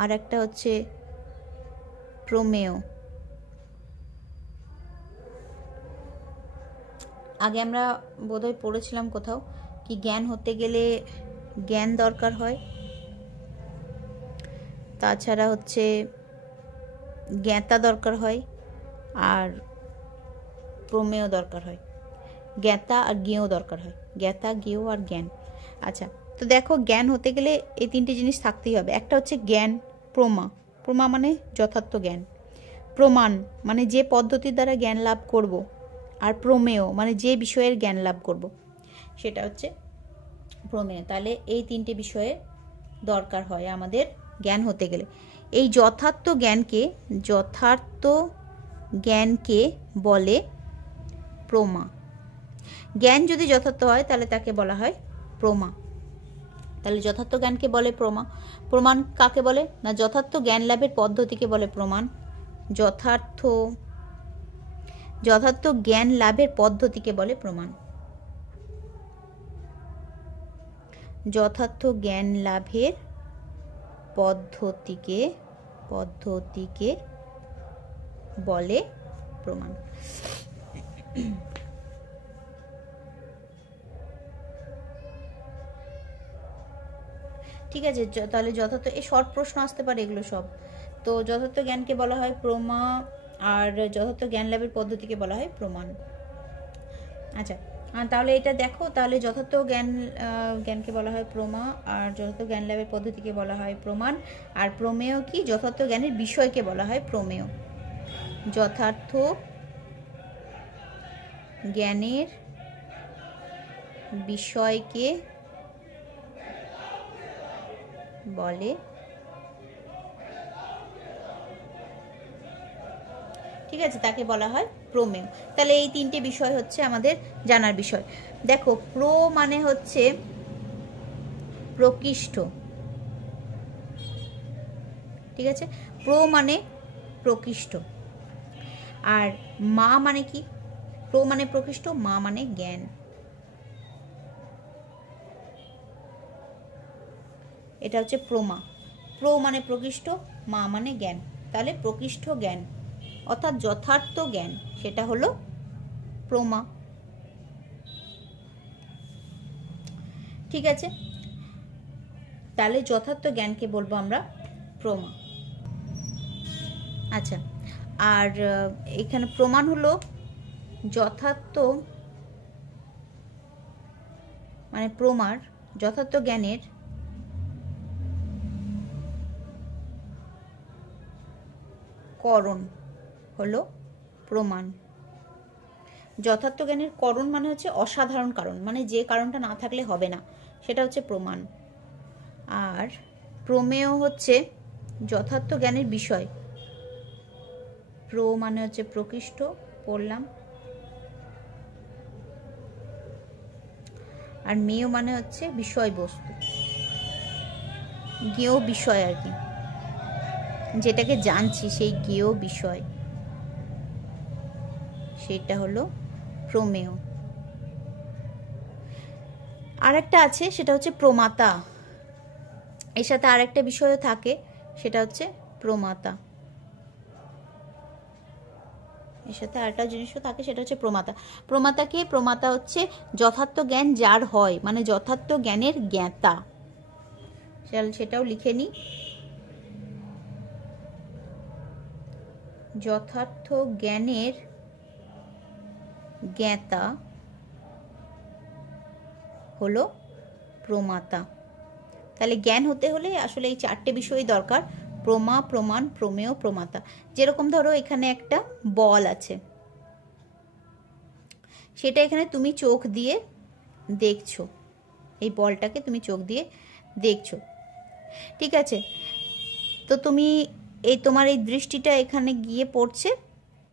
আর একটা হচ্ছে প্রমেয়। আগে আমরা বোধহয় পড়েছিলাম কোথাও কি জ্ঞান হতে গেলে জ্ঞান দরকার হয়, তাছাড়া হচ্ছে জ্ঞাতা দরকার হয়, আর প্রমেয় দরকার হয়। জ্ঞাতা আর জ্ঞেয় দরকার হয়, জ্ঞাতা, জ্ঞেয় আর জ্ঞান। আচ্ছা, তো দেখো জ্ঞান হতে গেলে এই 3টে জিনিস থাকতেই হবে। একটা হচ্ছে জ্ঞান, প্রমা, প্রমা মানে যথার্থ জ্ঞান, প্রমাণ মানে যে পদ্ধতির দ্বারা জ্ঞান লাভ করব, আর প্রমেয় মানে যে বিষয়ের জ্ঞান লাভ করব, সেটা হচ্ছে প্রমেয়। তাহলে এই 3টে বিষয়ে দরকার হয় আমাদের জ্ঞান হতে গেলে। এই যথার্থ জ্ঞানকে বলে প্রমা। জ্ঞান যদি যথার্থ হয় তাহলে তাকে বলা হয় প্রমা। তাহলে যথার্থ জ্ঞানকে বলে প্রমা। প্রমাণ কাকে বলে না, যথার্থ জ্ঞান লাভের পদ্ধতিকে বলে প্রমাণ। যথার্থ জ্ঞান লাভের পদ্ধতিকে বলে প্রমাণ। যথার্থ জ্ঞান লাভের পদ্ধতিকে বলে প্রমাণ। ঠিক আছে, তাহলে যথার্থ, এই শর্ট প্রশ্ন আসতে পারে এগুলো সব। তো যথার্থ জ্ঞানকে বলা হয় প্রমা, আর যথার্থ জ্ঞান লাভের পদ্ধতিকে বলা হয় প্রমাণ। আচ্ছা, তাহলে এটা দেখো, তাহলে যথার্থ জ্ঞানকে বলা হয় প্রমা, আর যথার্থ জ্ঞান লাভের পদ্ধতিকে বলা হয় প্রমাণ। আর প্রমেয় কি, যথার্থ জ্ঞানের বিষয়কে বলা হয় প্রমেয়। যথার্থ জ্ঞানের বিষয়কে বলে, ঠিক আছে, তাকে বলা হয় প্রমেয়। তাহলে এই 3টে বিষয় হচ্ছে আমাদের জানার বিষয়। দেখো, প্রো মানে হচ্ছে প্রকৃষ্ট, ঠিক আছে, প্রো মানে প্রকৃষ্ট। আর মা মানে কি, প্রো মানে প্রকৃষ্ট, মা মানে জ্ঞান। এটা হচ্ছে প্রমা। প্রো মানে প্রকৃষ্ট, মা মানে জ্ঞান। তাহলে প্রকৃষ্ট জ্ঞান অর্থাৎ যথার্থ জ্ঞান, সেটা হলো প্রমা। ঠিক আছে, তাহলে যথার্থ জ্ঞানকে বলবো আমরা প্রমা। আচ্ছা, আর এখানে প্রমাণ হলো যথার্থ, মানে প্রমার যথার্থ জ্ঞানের করণ হলো প্রমাণ। যথার্থ জ্ঞানের করণ মানে হচ্ছে অসাধারণ কারণ, মানে যে কারণটা না থাকলে হবে না, সেটা হচ্ছে প্রমাণ। আর প্রমেয় হচ্ছে যথার্থ জ্ঞানের বিষয়। প্রো মানে হচ্ছে প্রকৃষ্ট, পড়লাম, আর মেয় মানে হচ্ছে বিষয়বস্তু, জ্ঞেয় বিষয় আর কি, যেটাকে জানছি সেই জ্ঞেয় বিষয়, সেটা হলো প্রমেয়। আর একটা আছে, সেটা হচ্ছে প্রমাতা। এর সাথে আর একটা বিষয়ও থাকে, সেটা হচ্ছে প্রমাতা। এর সাথে আরেকটা জিনিসও থাকে, সেটা হচ্ছে প্রমাতা। প্রমাতাকে, প্রমাতা হচ্ছে যথার্থ জ্ঞান যার হয়, মানে যথার্থ জ্ঞানের জ্ঞাতা। সেটাও লিখে নি, যথার্থ জ্ঞানের জ্ঞাতা হলো প্রমাতা। তাহলে জ্ঞান হতে হলে আসলে এই চারটে বিষয়ই দরকার, প্রমা, প্রমাণ, প্রমেয়, প্রমাতা। যেরকম ধরো এখানে একটা বল আছে, সেটা এখানে তুমি চোখ দিয়ে দেখছো, এই বলটাকে তুমি চোখ দিয়ে দেখছো, ঠিক আছে। তো তুমি তোমার এই দৃষ্টিটা এখানে গিয়ে পড়ছে,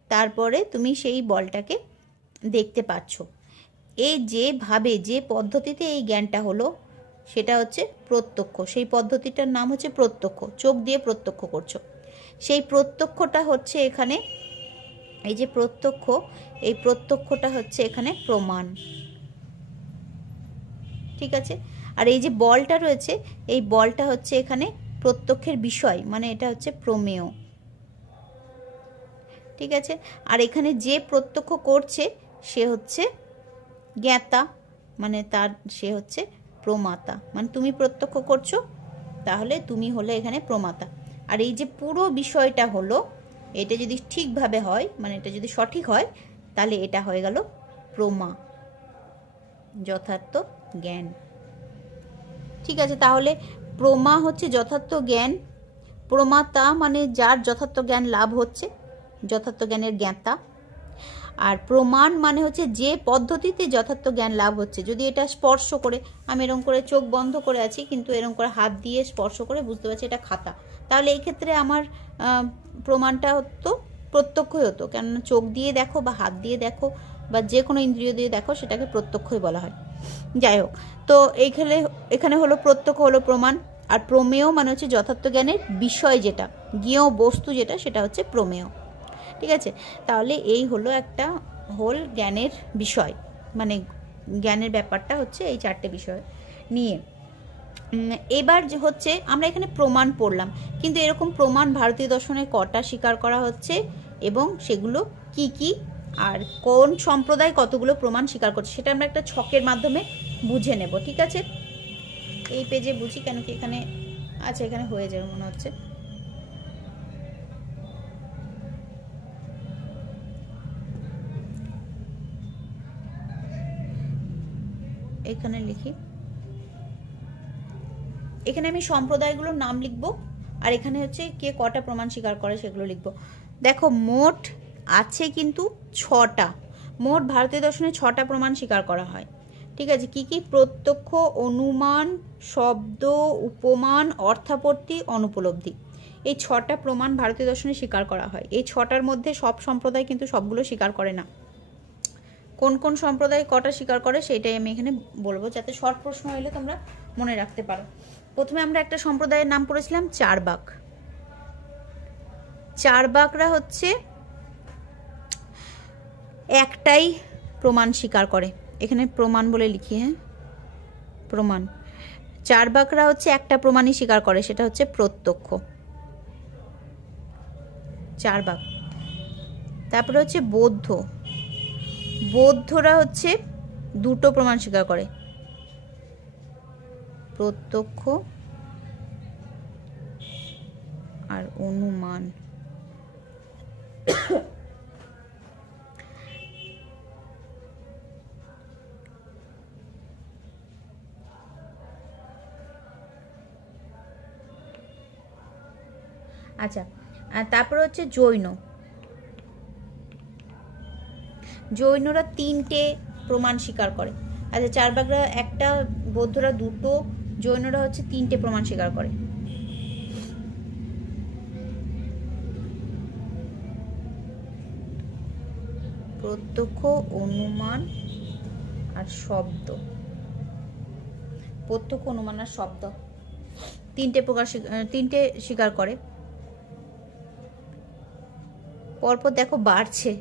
তারপরে তুমি সেই বলটাকে দেখতে পাচ্ছ। এই যেভাবে, যে পদ্ধতিতে এই জ্ঞানটা হলো, সেটা হচ্ছে প্রত্যক্ষ। সেই পদ্ধতিটার নাম হচ্ছে প্রত্যক্ষ, চোখ দিয়ে প্রত্যক্ষ করছো। সেই প্রত্যক্ষটা হচ্ছে এখানে, এই যে প্রত্যক্ষ, এই প্রত্যক্ষটা হচ্ছে এখানে প্রমাণ, ঠিক আছে। আর এই যে বলটা রয়েছে, এই বলটা হচ্ছে এখানে প্রত্যক্ষের বিষয়, মানে এটা হচ্ছে প্রমেয়, ঠিক আছে। আর এখানে যে প্রত্যক্ষ করছে সে হচ্ছে জ্ঞাতা, মানে সে হচ্ছে প্রমাতা। মানে তুমি প্রত্যক্ষ করছো, তাহলে তুমি হলে এখানে প্রমাতা। আর এই যে পুরো বিষয়টা হলো, এটা যদি ঠিকভাবে হয়, মানে এটা যদি সঠিক হয়, তাহলে এটা হয়ে গেল প্রমা, যথার্থ জ্ঞান, ঠিক আছে। তাহলে প্রমা হচ্ছে যথার্থ জ্ঞান, প্রমাতা মানে যার যথার্থ জ্ঞান লাভ হচ্ছে, যথার্থ জ্ঞানের জ্ঞাতা। আর প্রমাণ মানে হচ্ছে যে পদ্ধতিতে যথার্থ জ্ঞান লাভ হচ্ছে। যদি এটা স্পর্শ করে, আমি এরকম করে চোখ বন্ধ করে আছি, কিন্তু এরকম করে হাত দিয়ে স্পর্শ করে বুঝতে পারছি এটা খাতা, তাহলে এই ক্ষেত্রে আমার প্রমাণটা হতো প্রত্যক্ষই হতো, কেননা চোখ দিয়ে দেখো বা হাত দিয়ে দেখো বা যে কোনো ইন্দ্রিয় দিয়ে দেখো, সেটাকে প্রত্যক্ষই বলা হয়। যাই হোক, তো এখানে হলো প্রত্যক্ষ হলো প্রমাণ। আর প্রমেয় মানে হচ্ছে যথার্থ জ্ঞানের বিষয়, যেটা জ্ঞেয় বস্তু, যেটা সেটা হচ্ছে প্রমেয়, ঠিক আছে। তাহলে এই হলো একটা হোল জ্ঞানের বিষয়, মানে জ্ঞানের ব্যাপারটা হচ্ছে এই চারটে বিষয় নিয়ে। এবার যে হচ্ছে আমরা এখানে প্রমাণ পড়লাম, কিন্তু এরকম প্রমাণ ভারতীয় দর্শনে কটা স্বীকার করা হচ্ছে এবং সেগুলো কি কি, আর কোন সম্প্রদায় কতগুলো প্রমাণ স্বীকার করছে, সেটা আমরা একটা ছকের মাধ্যমে বুঝে নেব, ঠিক আছে। এই পেজে বুঝি, কেন কি এখানে আচ্ছা, এখানে হয়ে যাবে মনে হচ্ছে। এখানে লিখি, এখানে আমি সম্প্রদায়গুলোর নাম লিখব, আর এখানে হচ্ছে কে কটা প্রমাণ স্বীকার করে সেগুলো লিখব। দেখো মোট আছে কিন্তু 6টা, মোট ভারতীয় দর্শনে 6টা প্রমাণ স্বীকার করা হয়, ঠিক আছে। কি কি? প্রত্যক্ষ, অনুমান, শব্দ, উপমান, অর্থাপত্তি, অনুপলব্ধি। এই 6টা প্রমাণ ভারতীয় দর্শনে স্বীকার করা হয়। এই 6টার মধ্যে সব সম্প্রদায় কিন্তু সবগুলো স্বীকার করে না। কোন কোন সম্প্রদায় কটা স্বীকার করে সেটাই আমি এখানে বলবো, যাতে শর্ট প্রশ্ন হইলে তোমরা মনে রাখতে পারো। প্রথমে আমরা একটা সম্প্রদায়ের নাম পড়েছিলাম চারবাক। চারবাকরা হচ্ছে একটাই প্রমাণ স্বীকার করে, এখানে প্রমাণ বলে লিখি, হ্যাঁ প্রমাণ। চারবাকরা হচ্ছে একটা প্রমাণই স্বীকার করে, সেটা হচ্ছে প্রত্যক্ষ। চারবাক তারপরে হচ্ছে বৌদ্ধ। বৌদ্ধরা হচ্ছে দুটো প্রমাণ স্বীকার করে, প্রত্যক্ষ আর অনুমান। আচ্ছা, তারপরে হচ্ছে জৈন। জৈনরা তিনটে প্রমাণ স্বীকার করে। আচ্ছা, চারবাগরা একটা, বৌদ্ধরা দুটো, জৈনরা হচ্ছে তিনটে প্রমাণ স্বীকার করে। প্রত্যক্ষ, অনুমান আর শব্দ। প্রত্যক্ষ, অনুমান আর শব্দ তিনটে স্বীকার করে। পরপর দেখো বাড়ছে,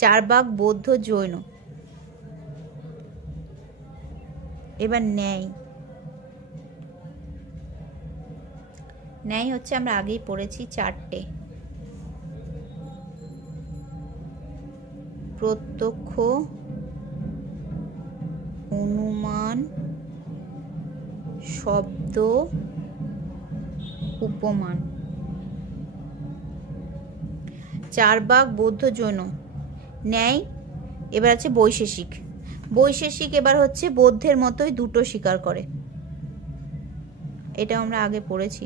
চারবাগ, বৌদ্ধ, জৈন। এবার ন্যায়। ন্যায় হচ্ছে আমরা আগেই পড়েছি চারটে, প্রত্যক্ষ, অনুমান, শব্দ, উপমান। চারবাগ, বৌদ্ধ, জৈন, ন্যায়। এবার আছে বৈশেষিক। বৈশেষিক এবার হচ্ছে বৌদ্ধের মতোই দুটো স্বীকার করে, এটা আমরা আগে পড়েছি।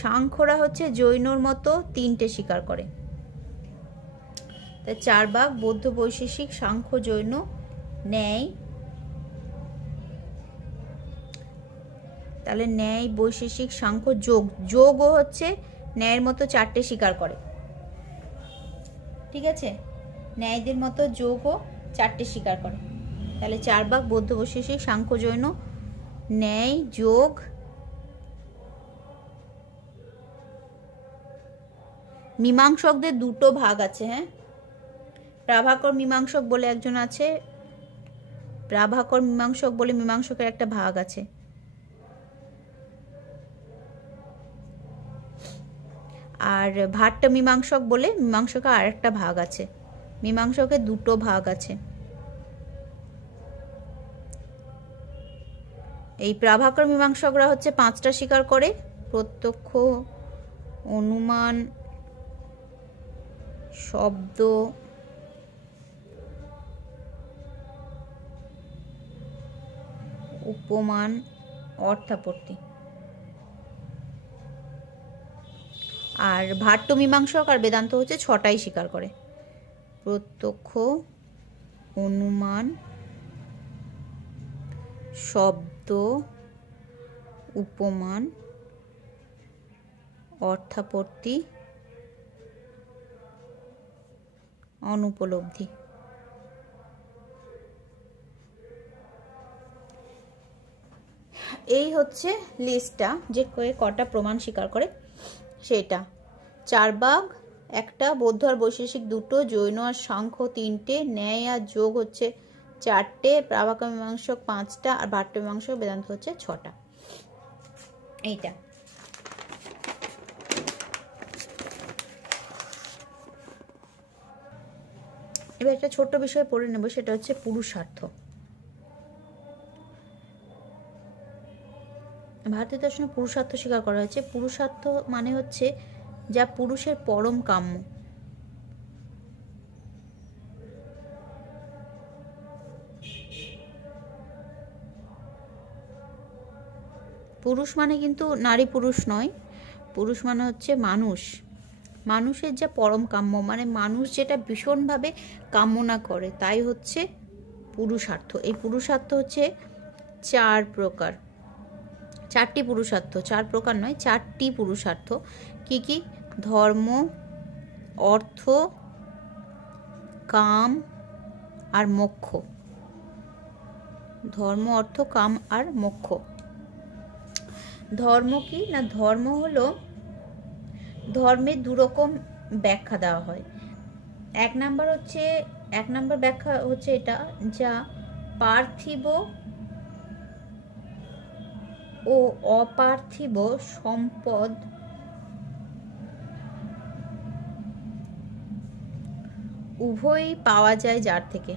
সাংখ্যরা হচ্ছে জৈনর মতো তিনটে স্বীকার করে। তাই চারবাগ, বৌদ্ধ, বৈশেষিক, সাংখ্য, জৈন, ন্যায়। তাহলে ন্যায়, বৈশেষিক, সাংখ্য, যোগ। যোগও হচ্ছে ন্যায়ের মতো চারটে স্বীকার করে, ঠিক আছে? ন্যায়দের মতো যোগও চারটে স্বীকার করে। তাহলে চারবাগ, বৌদ্ধ, বৈশেষিক, সাংখ্য, জৈন, ন্যায়, যোগ। মীমাংসকদের দুটো ভাগ আছে, হ্যাঁ। প্রাভাকর মীমাংসক বলে একজন আছে, প্রাভাকর মীমাংসক বলে মীমাংসকের একটা ভাগ আছে। আর ভাট্ট মীমাংসক বলে মীমাংসকের আর একটা ভাগ আছে। মীমাংসকের দুটো ভাগ আছে। এই প্রাভাকর মীমাংসকরা হচ্ছে পাঁচটা স্বীকার করে, প্রত্যক্ষ, অনুমান, শব্দ, উপমান, অর্থাপত্তি। আর ভাট্ট মীমাংসক আর বেদান্ত হচ্ছে ছটাই স্বীকার করে, প্রত্যক্ষ, অনুমান, শব্দ, উপমান, অর্থাপত্তি, অনুপলব্ধি। এই হচ্ছে লিস্টটা, যে কটা প্রমাণ স্বীকার করে সেটা। চারবাগ একটা, বৌদ্ধ আর বৈশেষিক দুটো, জৈন আর সাংখ্য তিনটে, ন্যায় আর যোগ হচ্ছে চারটে, প্রাভাকর মীমাংসক পাঁচটা, আর ভাট্ট মীমাংসক বেদান্ত হচ্ছে ছটা। এইটা এবার একটা ছোট্ট বিষয় পড়ে নেব, সেটা হচ্ছে পুরুষার্থ। ভারতীয় দর্শনে পুরুষার্থ স্বীকার করা হয়েছে। পুরুষার্থ মানে হচ্ছে যা পুরুষের পরম কাম্য। পুরুষ মানে কিন্তু নারী পুরুষ নয়, পুরুষ মানে হচ্ছে মানুষ, মানুষের যা পরম কাম্য, মানে মানুষ যেটা ভীষণভাবে কামনা করে, তাই হচ্ছে পুরুষার্থ। এই পুরুষার্থ হচ্ছে চার প্রকার, চারটি পুরুষার্থ, চার প্রকার নয়, চারটি পুরুষার্থ। কি কি? ধর্ম, অর্থ, কাম আর মোক্ষ। ধর্ম, অর্থ, কাম আর মোক্ষ। ধর্ম কি না, ধর্ম হলো, ধর্মের দুরকম ব্যাখ্যা দেওয়া হয়। এক নাম্বার ব্যাখ্যা হচ্ছে এটা, যা পার্থিব ও অপার্থিব সম্পদ উভয়ই পাওয়া যায় যার থেকে।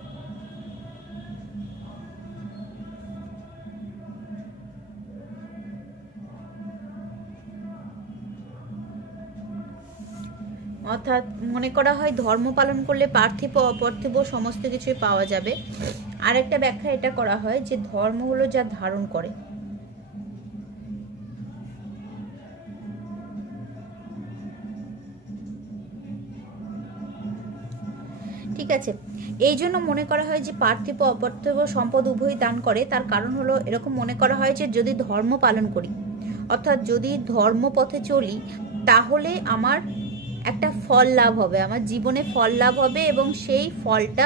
অর্থাৎ মনে করা হয় ধর্ম পালন করলে পার্থিব অপার্থিব সমস্ত কিছুই পাওয়া যাবে। আরেকটা ব্যাখ্যা এটা করা হয় যে ধর্ম হলো যা ধারণ করে। ঠিক আছে, এই জন্য মনে করা হয় যে পার্থিব অপার্থিব সম্পদ উভয়ই দান করে। তার কারণ হলো এরকম মনে করা হয় যে যদি ধর্ম পালন করি, অর্থাৎ যদি ধর্মপথে চলি, তাহলে আমার একটা ফল লাভ হবে, আমার জীবনে ফল লাভ হবে। এবং সেই ফলটা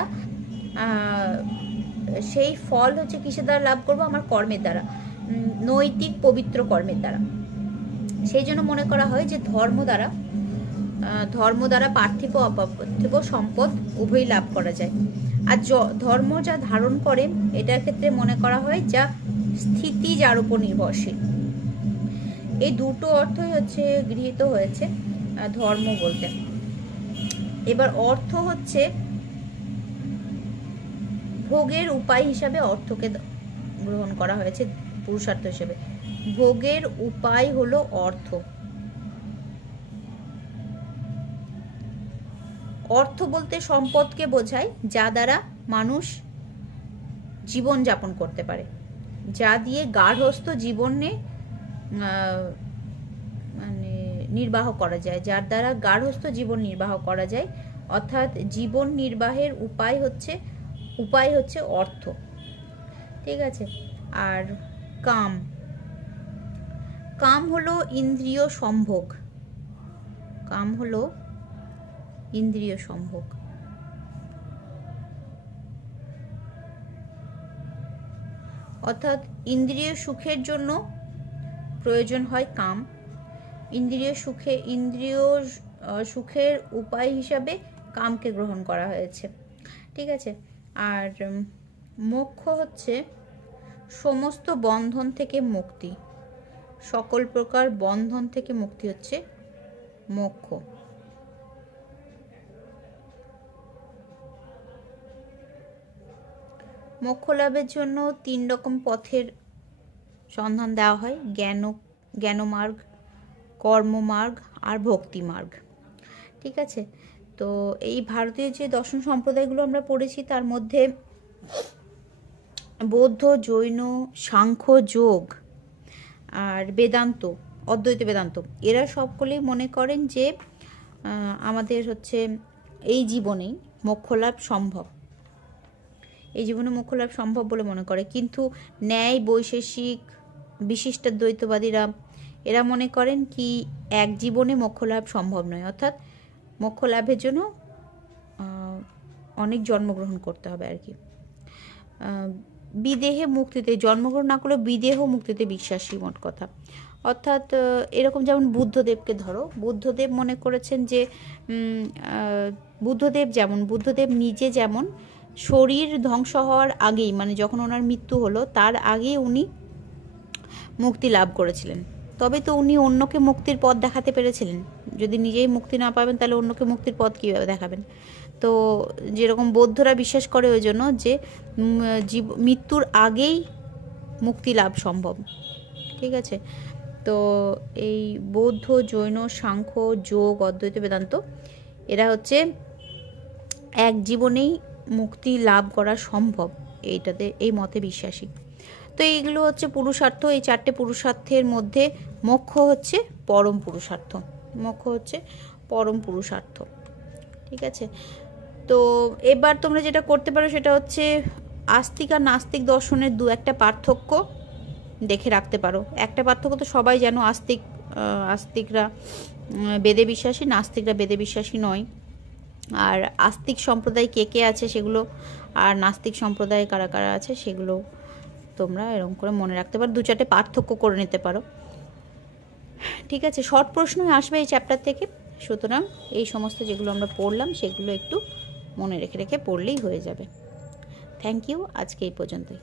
সেই ফল হচ্ছে কিসের দ্বারা লাভ করব? আমার কর্মের দ্বারা, নৈতিক পবিত্র কর্মের দ্বারা। সেই জন্য মনে করা হয় যে ধর্ম দ্বারা পার্থিব অপার্থিব সম্পদ উভয়ই লাভ করা যায়। আর ধর্ম যা ধারণ করে, এটার ক্ষেত্রে মনে করা হয় যা স্থিতি যার উপর নির্ভরশীল। এই দুটো অর্থই হচ্ছে গৃহীত হয়েছে ধর্ম বলতে। এবার অর্থ হচ্ছে ভোগের উপায় হিসাবে অর্থকে গ্রহণ করা হয়েছে পুরুষার্থ হিসেবে। ভোগের উপায় হলো অর্থ। অর্থ বলতে সম্পদকে বোঝায় যা দ্বারা মানুষ জীবন যাপন করতে পারে, যা দিয়ে গার্হস্থ্য জীবনে মানে নির্বাহ করা যায়, যার দ্বারা গার্হস্থ্য জীবন নির্বাহ করা যায়। অর্থাৎ জীবন নির্বাহের উপায় হচ্ছে অর্থ। ঠিক আছে। আর কাম হলো ইন্দ্রিয় সম্ভোগ। কাম হলো ইন্দ্রিয় সম্ভোগ। অর্থাৎ ইন্দ্রিয় সুখের জন্য প্রয়োজন হয় কাম। ইন্দ্রিয় সুখের উপায় হিসাবে কামকে গ্রহণ করা হয়েছে। ঠিক আছে। আর মোক্ষ হচ্ছে সমস্ত বন্ধন থেকে মুক্তি, সকল প্রকার বন্ধন থেকে মুক্তি হচ্ছে মোক্ষ। মোক্ষ লাভের জন্য 3 রকম পথের সন্ধান দেওয়া হয়: জ্ঞানমার্গ, কর্মমার্গ আর ভক্তি মার্গ। ঠিক আছে। তো এই ভারতীয় যে দর্শন সম্প্রদায়গুলো আমরা পড়েছি, তার মধ্যে বৌদ্ধ, জৈন, সাংখ্য, যোগ আর বেদান্ত, অদ্বৈত বেদান্ত, এরা সকলেই মনে করেন যে আমাদের হচ্ছে এই জীবনেই মোক্ষ লাভ সম্ভব, এই জীবনে মোক্ষ লাভ সম্ভব বলে মনে করে। কিন্তু ন্যায় বৈশেষিক বিশিষ্টাদ্বৈতবাদীরা এরা মনে করেন কি এক জীবনে মোক্ষ লাভ সম্ভব নয়। অর্থাৎ মোক্ষ লাভের জন্য অনেক জন্মগ্রহণ করতে হবে আর কি। বিদেহে মুক্তিতে, জন্মগ্রহণ না করলেও বিদেহ মুক্তিতে বিশ্বাসী, মোট কথা। অর্থাৎ এরকম যেমন বুদ্ধদেবকে ধরো, বুদ্ধদেব মনে করেছেন যে বুদ্ধদেব নিজে যেমন শরীর ধ্বংস হওয়ার আগেই, মানে যখন ওনার মৃত্যু হলো তার আগে উনি মুক্তি লাভ করেছিলেন। তবে তো উনি অন্যকে মুক্তির পথ দেখাতে পেরেছিলেন। যদি নিজেই মুক্তি না পাবেন তাহলে অন্যকে মুক্তির পথ কীভাবে দেখাবেন? তো যেরকম বৌদ্ধরা বিশ্বাস করে ওই জন্য যে মৃত্যুর আগেই মুক্তি লাভ সম্ভব। ঠিক আছে। তো এই বৌদ্ধ, জৈন, সাংখ্য, যোগ, অদ্বৈত বেদান্ত এরা হচ্ছে এক জীবনেই মুক্তি লাভ করা সম্ভব, এইটাতে এই মতে বিশ্বাসী। তো এইগুলো হচ্ছে পুরুষার্থ। এই 4টে পুরুষার্থের মধ্যে মোক্ষ হচ্ছে পরম পুরুষার্থ। মোক্ষ হচ্ছে পরম পুরুষার্থ। ঠিক আছে। তো এবার তোমরা যেটা করতে পারো সেটা হচ্ছে আস্তিক আর নাস্তিক দর্শনের 2-1টা পার্থক্য দেখে রাখতে পারো। একটা পার্থক্য তো সবাই জানো, আস্তিকরা বেদে বিশ্বাসী, নাস্তিকরা বেদে বিশ্বাসী নয়। আর আস্তিক সম্প্রদায় কে আছে সেগুলো, আর নাস্তিক সম্প্রদায় কারা কারা আছে সেগুলো তোমরা এরকম করে মনে রাখতে পারো, 2-4টে পার্থক্য করে নিতে পারো। ঠিক আছে। শর্ট প্রশ্নই আসবে এই চ্যাপ্টার থেকে, সুতরাং এই সমস্ত যেগুলো আমরা পড়লাম সেগুলো একটু মনে রেখে পড়লেই হয়ে যাবে। Thank you. আজকে এই পর্যন্তই।